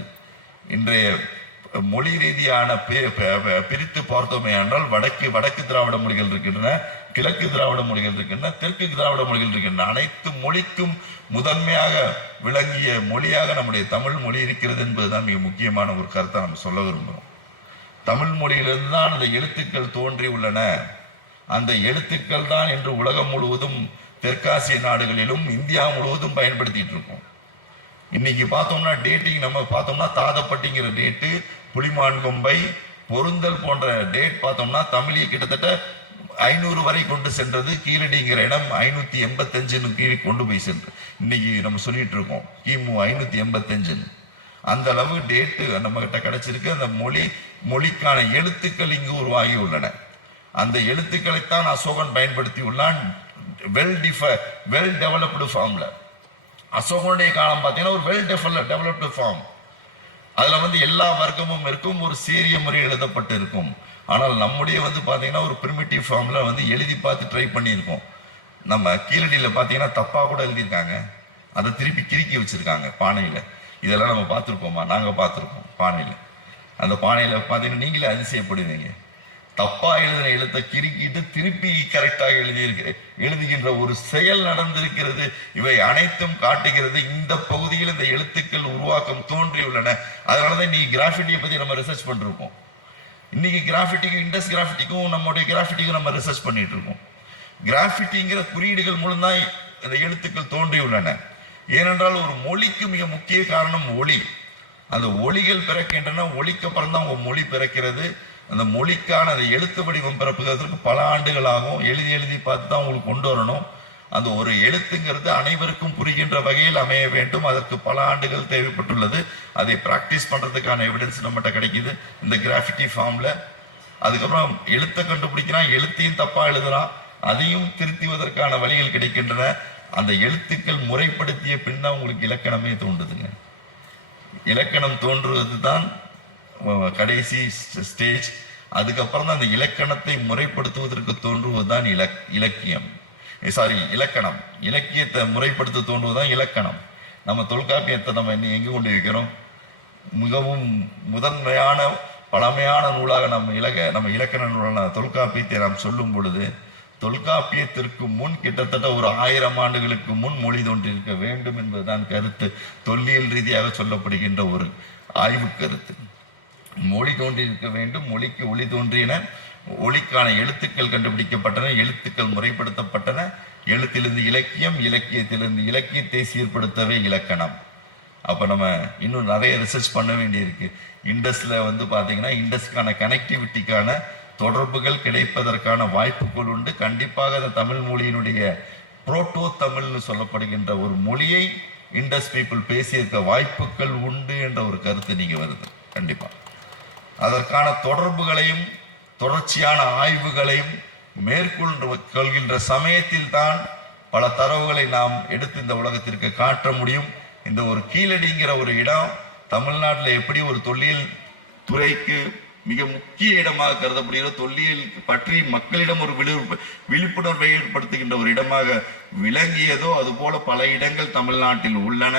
இன்றைய மொழி ரீதியான பிரித்து பார்த்தோமே என்றால் வடக்கு திராவிட மொழிகள் இருக்கின்றன, கிழக்கு திராவிட மொழிகள் இருக்கின்றன, தெற்கு திராவிட மொழிகள் இருக்கின்றன. அனைத்து மொழிக்கும் முதன்மையாக விளங்கிய மொழியாக நம்முடைய தமிழ் மொழி இருக்கிறது என்பதுதான் மிக முக்கியமான ஒரு கருத்தை நம்ம சொல்ல விரும்புகிறோம். தமிழ் மொழியிலிருந்து தான் அந்த எழுத்துக்கள் தோன்றி உள்ளன. அந்த எழுத்துக்கள் தான் இன்று உலகம் முழுவதும் தெற்காசிய நாடுகளிலும் இந்தியா முழுவதும் பயன்படுத்திட்டு இருக்கோம். இன்னைக்கு பார்த்தோம்னா டேட்டிங் நம்ம பார்த்தோம்னா தாதப்பட்டிங்கிற டேட்டு, புலிமான்கொம்பை, பொருந்தல் போன்ற டேட் பார்த்தோம்னா தமிழை கிட்டத்தட்ட 500 வரை கொண்டு சென்றது. கீழடிங்கிற இடம் 585 கீழே கொண்டு போய் சென்று இன்னைக்கு நம்ம சொல்லிட்டு இருக்கோம் கிமு 585. அந்த அளவு டேட்டு நம்ம கிட்ட கிடைச்சிருக்கு. அந்த மொழிக்கான எழுத்துக்கள் இங்கு உருவாகி உள்ளன. அந்த எழுத்துக்களைத்தான் அசோகன் பயன்படுத்தி உள்ளான் வெல் டெவலப்டு ஃபார்ம்ல. அசோகனுடைய காலம் பார்த்தீங்கன்னா ஒரு வெல் டெவலப்டு ஃபார்ம். அதுல எல்லா வர்க்கமும் இருக்கும், ஒரு சீரிய முறை எழுதப்பட்டு இருக்கும். ஆனால் நம்முடைய பார்த்தீங்கன்னா ஒரு பிரிமிட்டிவ் ஃபார்ம்ல எழுதி பார்த்து ட்ரை பண்ணியிருக்கோம். நம்ம கீழடியில பார்த்தீங்கன்னா தப்பா கூட எழுதியிருக்காங்க, அதை திருப்பி கிறுக்கி வச்சிருக்காங்க பானையில. இதெல்லாம் நம்ம பார்த்துருக்கோமா? நாங்க பார்த்துருக்கோம் பானையில. அந்த பானையில பார்த்தீங்கன்னா நீங்களே அதிசயப்படுவீங்க, தப்பா எழுதின எழுத்தை கிறுக்கிட்டு திருப்பி கரெக்டாக எழுதுகின்ற ஒரு செயல் நடந்திருக்கிறது. இவை அனைத்தும் காட்டுகிறது இந்த பகுதியில் இந்த எழுத்துக்கள் உருவாக்கம் தோன்றியுள்ளன. அதனாலதான் இன்னைக்கு கிராஃபிட்டியை பத்தி நம்ம ரிசர்ச் பண்ணிருக்கோம். இன்னைக்கு கிராஃபிட்டிக்கும் இண்டஸ் கிராஃபிட்டிக்கும் நம்முடைய கிராஃபிட்டிக்கும் நம்ம ரிசர்ச் பண்ணிட்டு இருக்கோம். கிராஃபிட்டிங்கிற குறியீடுகள் மூலம் தான் இந்த எழுத்துக்கள் தோன்றியுள்ளன. ஏனென்றால் ஒரு மொழிக்கு மிக முக்கிய காரணம் ஒளி. அந்த ஒளிகள் பிறக்கின்றன, ஒளிக்கு அப்புறம் தான் மொழி பிறக்கிறது. அந்த மொழிக்கான அந்த எழுத்து வடிவம் பிறப்புகிறதுக்கு பல ஆண்டுகளாகும். எழுதி பார்த்து தான் உங்களுக்கு கொண்டு வரணும். அந்த ஒரு எழுத்துங்கிறது அனைவருக்கும் புரிகின்ற வகையில் அமைய வேண்டும். அதற்கு பல ஆண்டுகள் தேவைப்பட்டுள்ளது. அதை பிராக்டிஸ் பண்றதுக்கான எவிடன்ஸ் நம்மகிட்ட கிடைக்குது இந்த கிராஃபிட்டி ஃபார்ம்ல. அதுக்கப்புறம் எழுத்தை கண்டுபிடிக்கிறான், எழுத்தையும் தப்பா எழுதுறான், அதையும் திருத்துவதற்கான வழிகள் கிடைக்கின்றன. அந்த எழுத்துக்கள் முறைப்படுத்திய பின்னா உங்களுக்கு இலக்கணமே தோன்றுதுங்க. இலக்கணம் தோன்றுவது தான் கடைசி ஸ்டேஜ். அதுக்கப்புறம் தான் அந்த இலக்கணத்தை முறைப்படுத்துவதற்கு தோன்றுவதுதான் இலக்கியம். இலக்கணம். இலக்கியத்தை முறைப்படுத்த தோன்றுவதுதான் இலக்கணம். நம்ம தொல்காப்பியத்தை நம்ம எங்க கொண்டு வைக்கிறோம்? மிகவும் முதன்மையான பழமையான நூலாக நம்ம இலக்கண நூலான தொல்காப்பியத்தை நாம் சொல்லும் பொழுது, தொல்காப்பியத்திற்கு முன் கிட்டத்தட்ட ஒரு 1000 ஆண்டுகளுக்கு முன் மொழி தோன்றியிருக்க வேண்டும் என்பதுதான் கருத்து. தொல்லியல் ரீதியாக சொல்லப்படுகின்ற ஒரு ஆய்வு கருத்து. மொழி தோன்றியிருக்க வேண்டும், மொழிக்கு ஒளி தோன்றின, ஒளிக்கான எழுத்துக்கள் கண்டுபிடிக்கப்பட்டன, எழுத்துக்கள் முறைப்படுத்தப்பட்டன, எழுத்திலிருந்து இலக்கியம், இலக்கியத்திலிருந்து இலக்கியத்தை சீர்படுத்தவே இலக்கணம். அப்போ நம்ம இன்னும் நிறைய ரிசர்ச் பண்ண வேண்டியிருக்கு. இண்டஸ்ல பார்த்தீங்கன்னா இண்டஸ்க்கான கனெக்டிவிட்டிக்கான தொடர்புகள் கிடைப்பதற்கான வாய்ப்புகள் உண்டு. கண்டிப்பாக அந்த தமிழ் மொழியினுடைய புரோட்டோ தமிழ்னு சொல்லப்படுகின்ற ஒரு மொழியை இண்டஸ் பீப்புள் பேசியிருக்க வாய்ப்புகள் உண்டு என்ற ஒரு கருத்து நீங்க வருது. கண்டிப்பா அதற்கான தொடர்புகளையும் தொடர்ச்சியான ஆய்வுகளையும் மேற்கொள்கின்ற சமயத்தில் தான் பல தரவுகளை நாம் எடுத்து இந்த உலகத்திற்கு காட்ட முடியும். இந்த ஒரு கீழடிங்கிற ஒரு இடம் தமிழ்நாட்டில் எப்படி ஒரு தொல்லியல் துறைக்கு மிக முக்கிய இடமாக கருதப்படுகிறது, தொல்லியல் பற்றி மக்களிடம் ஒரு விழிப்புணர்வை ஏற்படுத்துகின்ற ஒரு இடமாக விளங்கியதோ அதுபோல பல இடங்கள் தமிழ்நாட்டில் உள்ளன.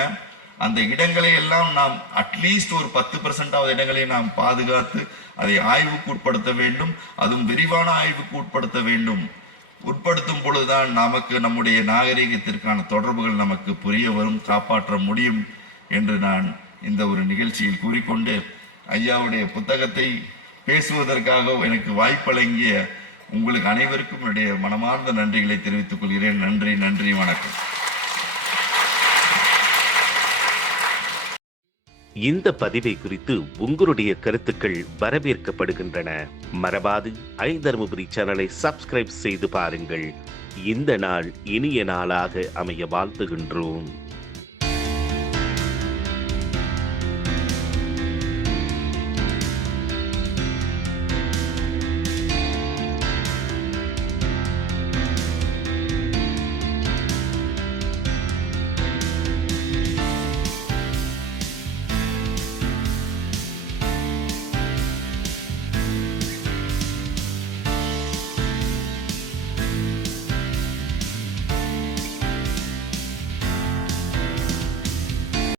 அந்த இடங்களை எல்லாம் நாம் அட்லீஸ்ட் ஒரு 10% இடங்களை நாம் பாதுகாத்து அதை ஆய்வுக்கு உட்படுத்த வேண்டும். அதுவும் விரிவான ஆய்வுக்கு உட்படுத்த வேண்டும். உட்படுத்தும் பொழுதுதான் நமக்கு நம்முடைய நாகரிகத்திற்கான தொடர்புகள் நமக்கு புரிய வரும், காப்பாற்ற முடியும் என்று நான் இந்த ஒரு நிகழ்ச்சியில் கூறிக்கொண்டு, ஐயாவுடைய புத்தகத்தை பேசுவதற்காக எனக்கு வாய்ப்பளிங்கிய உங்களுக்கு அனைவருக்கும் என்னுடைய மனமார்ந்த நன்றிகளை தெரிவித்துக் கொள்கிறேன். நன்றி, நன்றி, வணக்கம். இந்த பதிவை குறித்து உங்களுடைய கருத்துக்கள் வரவேற்கப்படுகின்றன. மறவாது ஐதருமபுரி சேனலை சப்ஸ்கிரைப் செய்து பாருங்கள். இந்த நாள் இனிய நாளாக அமைய வாழ்த்துகின்றோம்.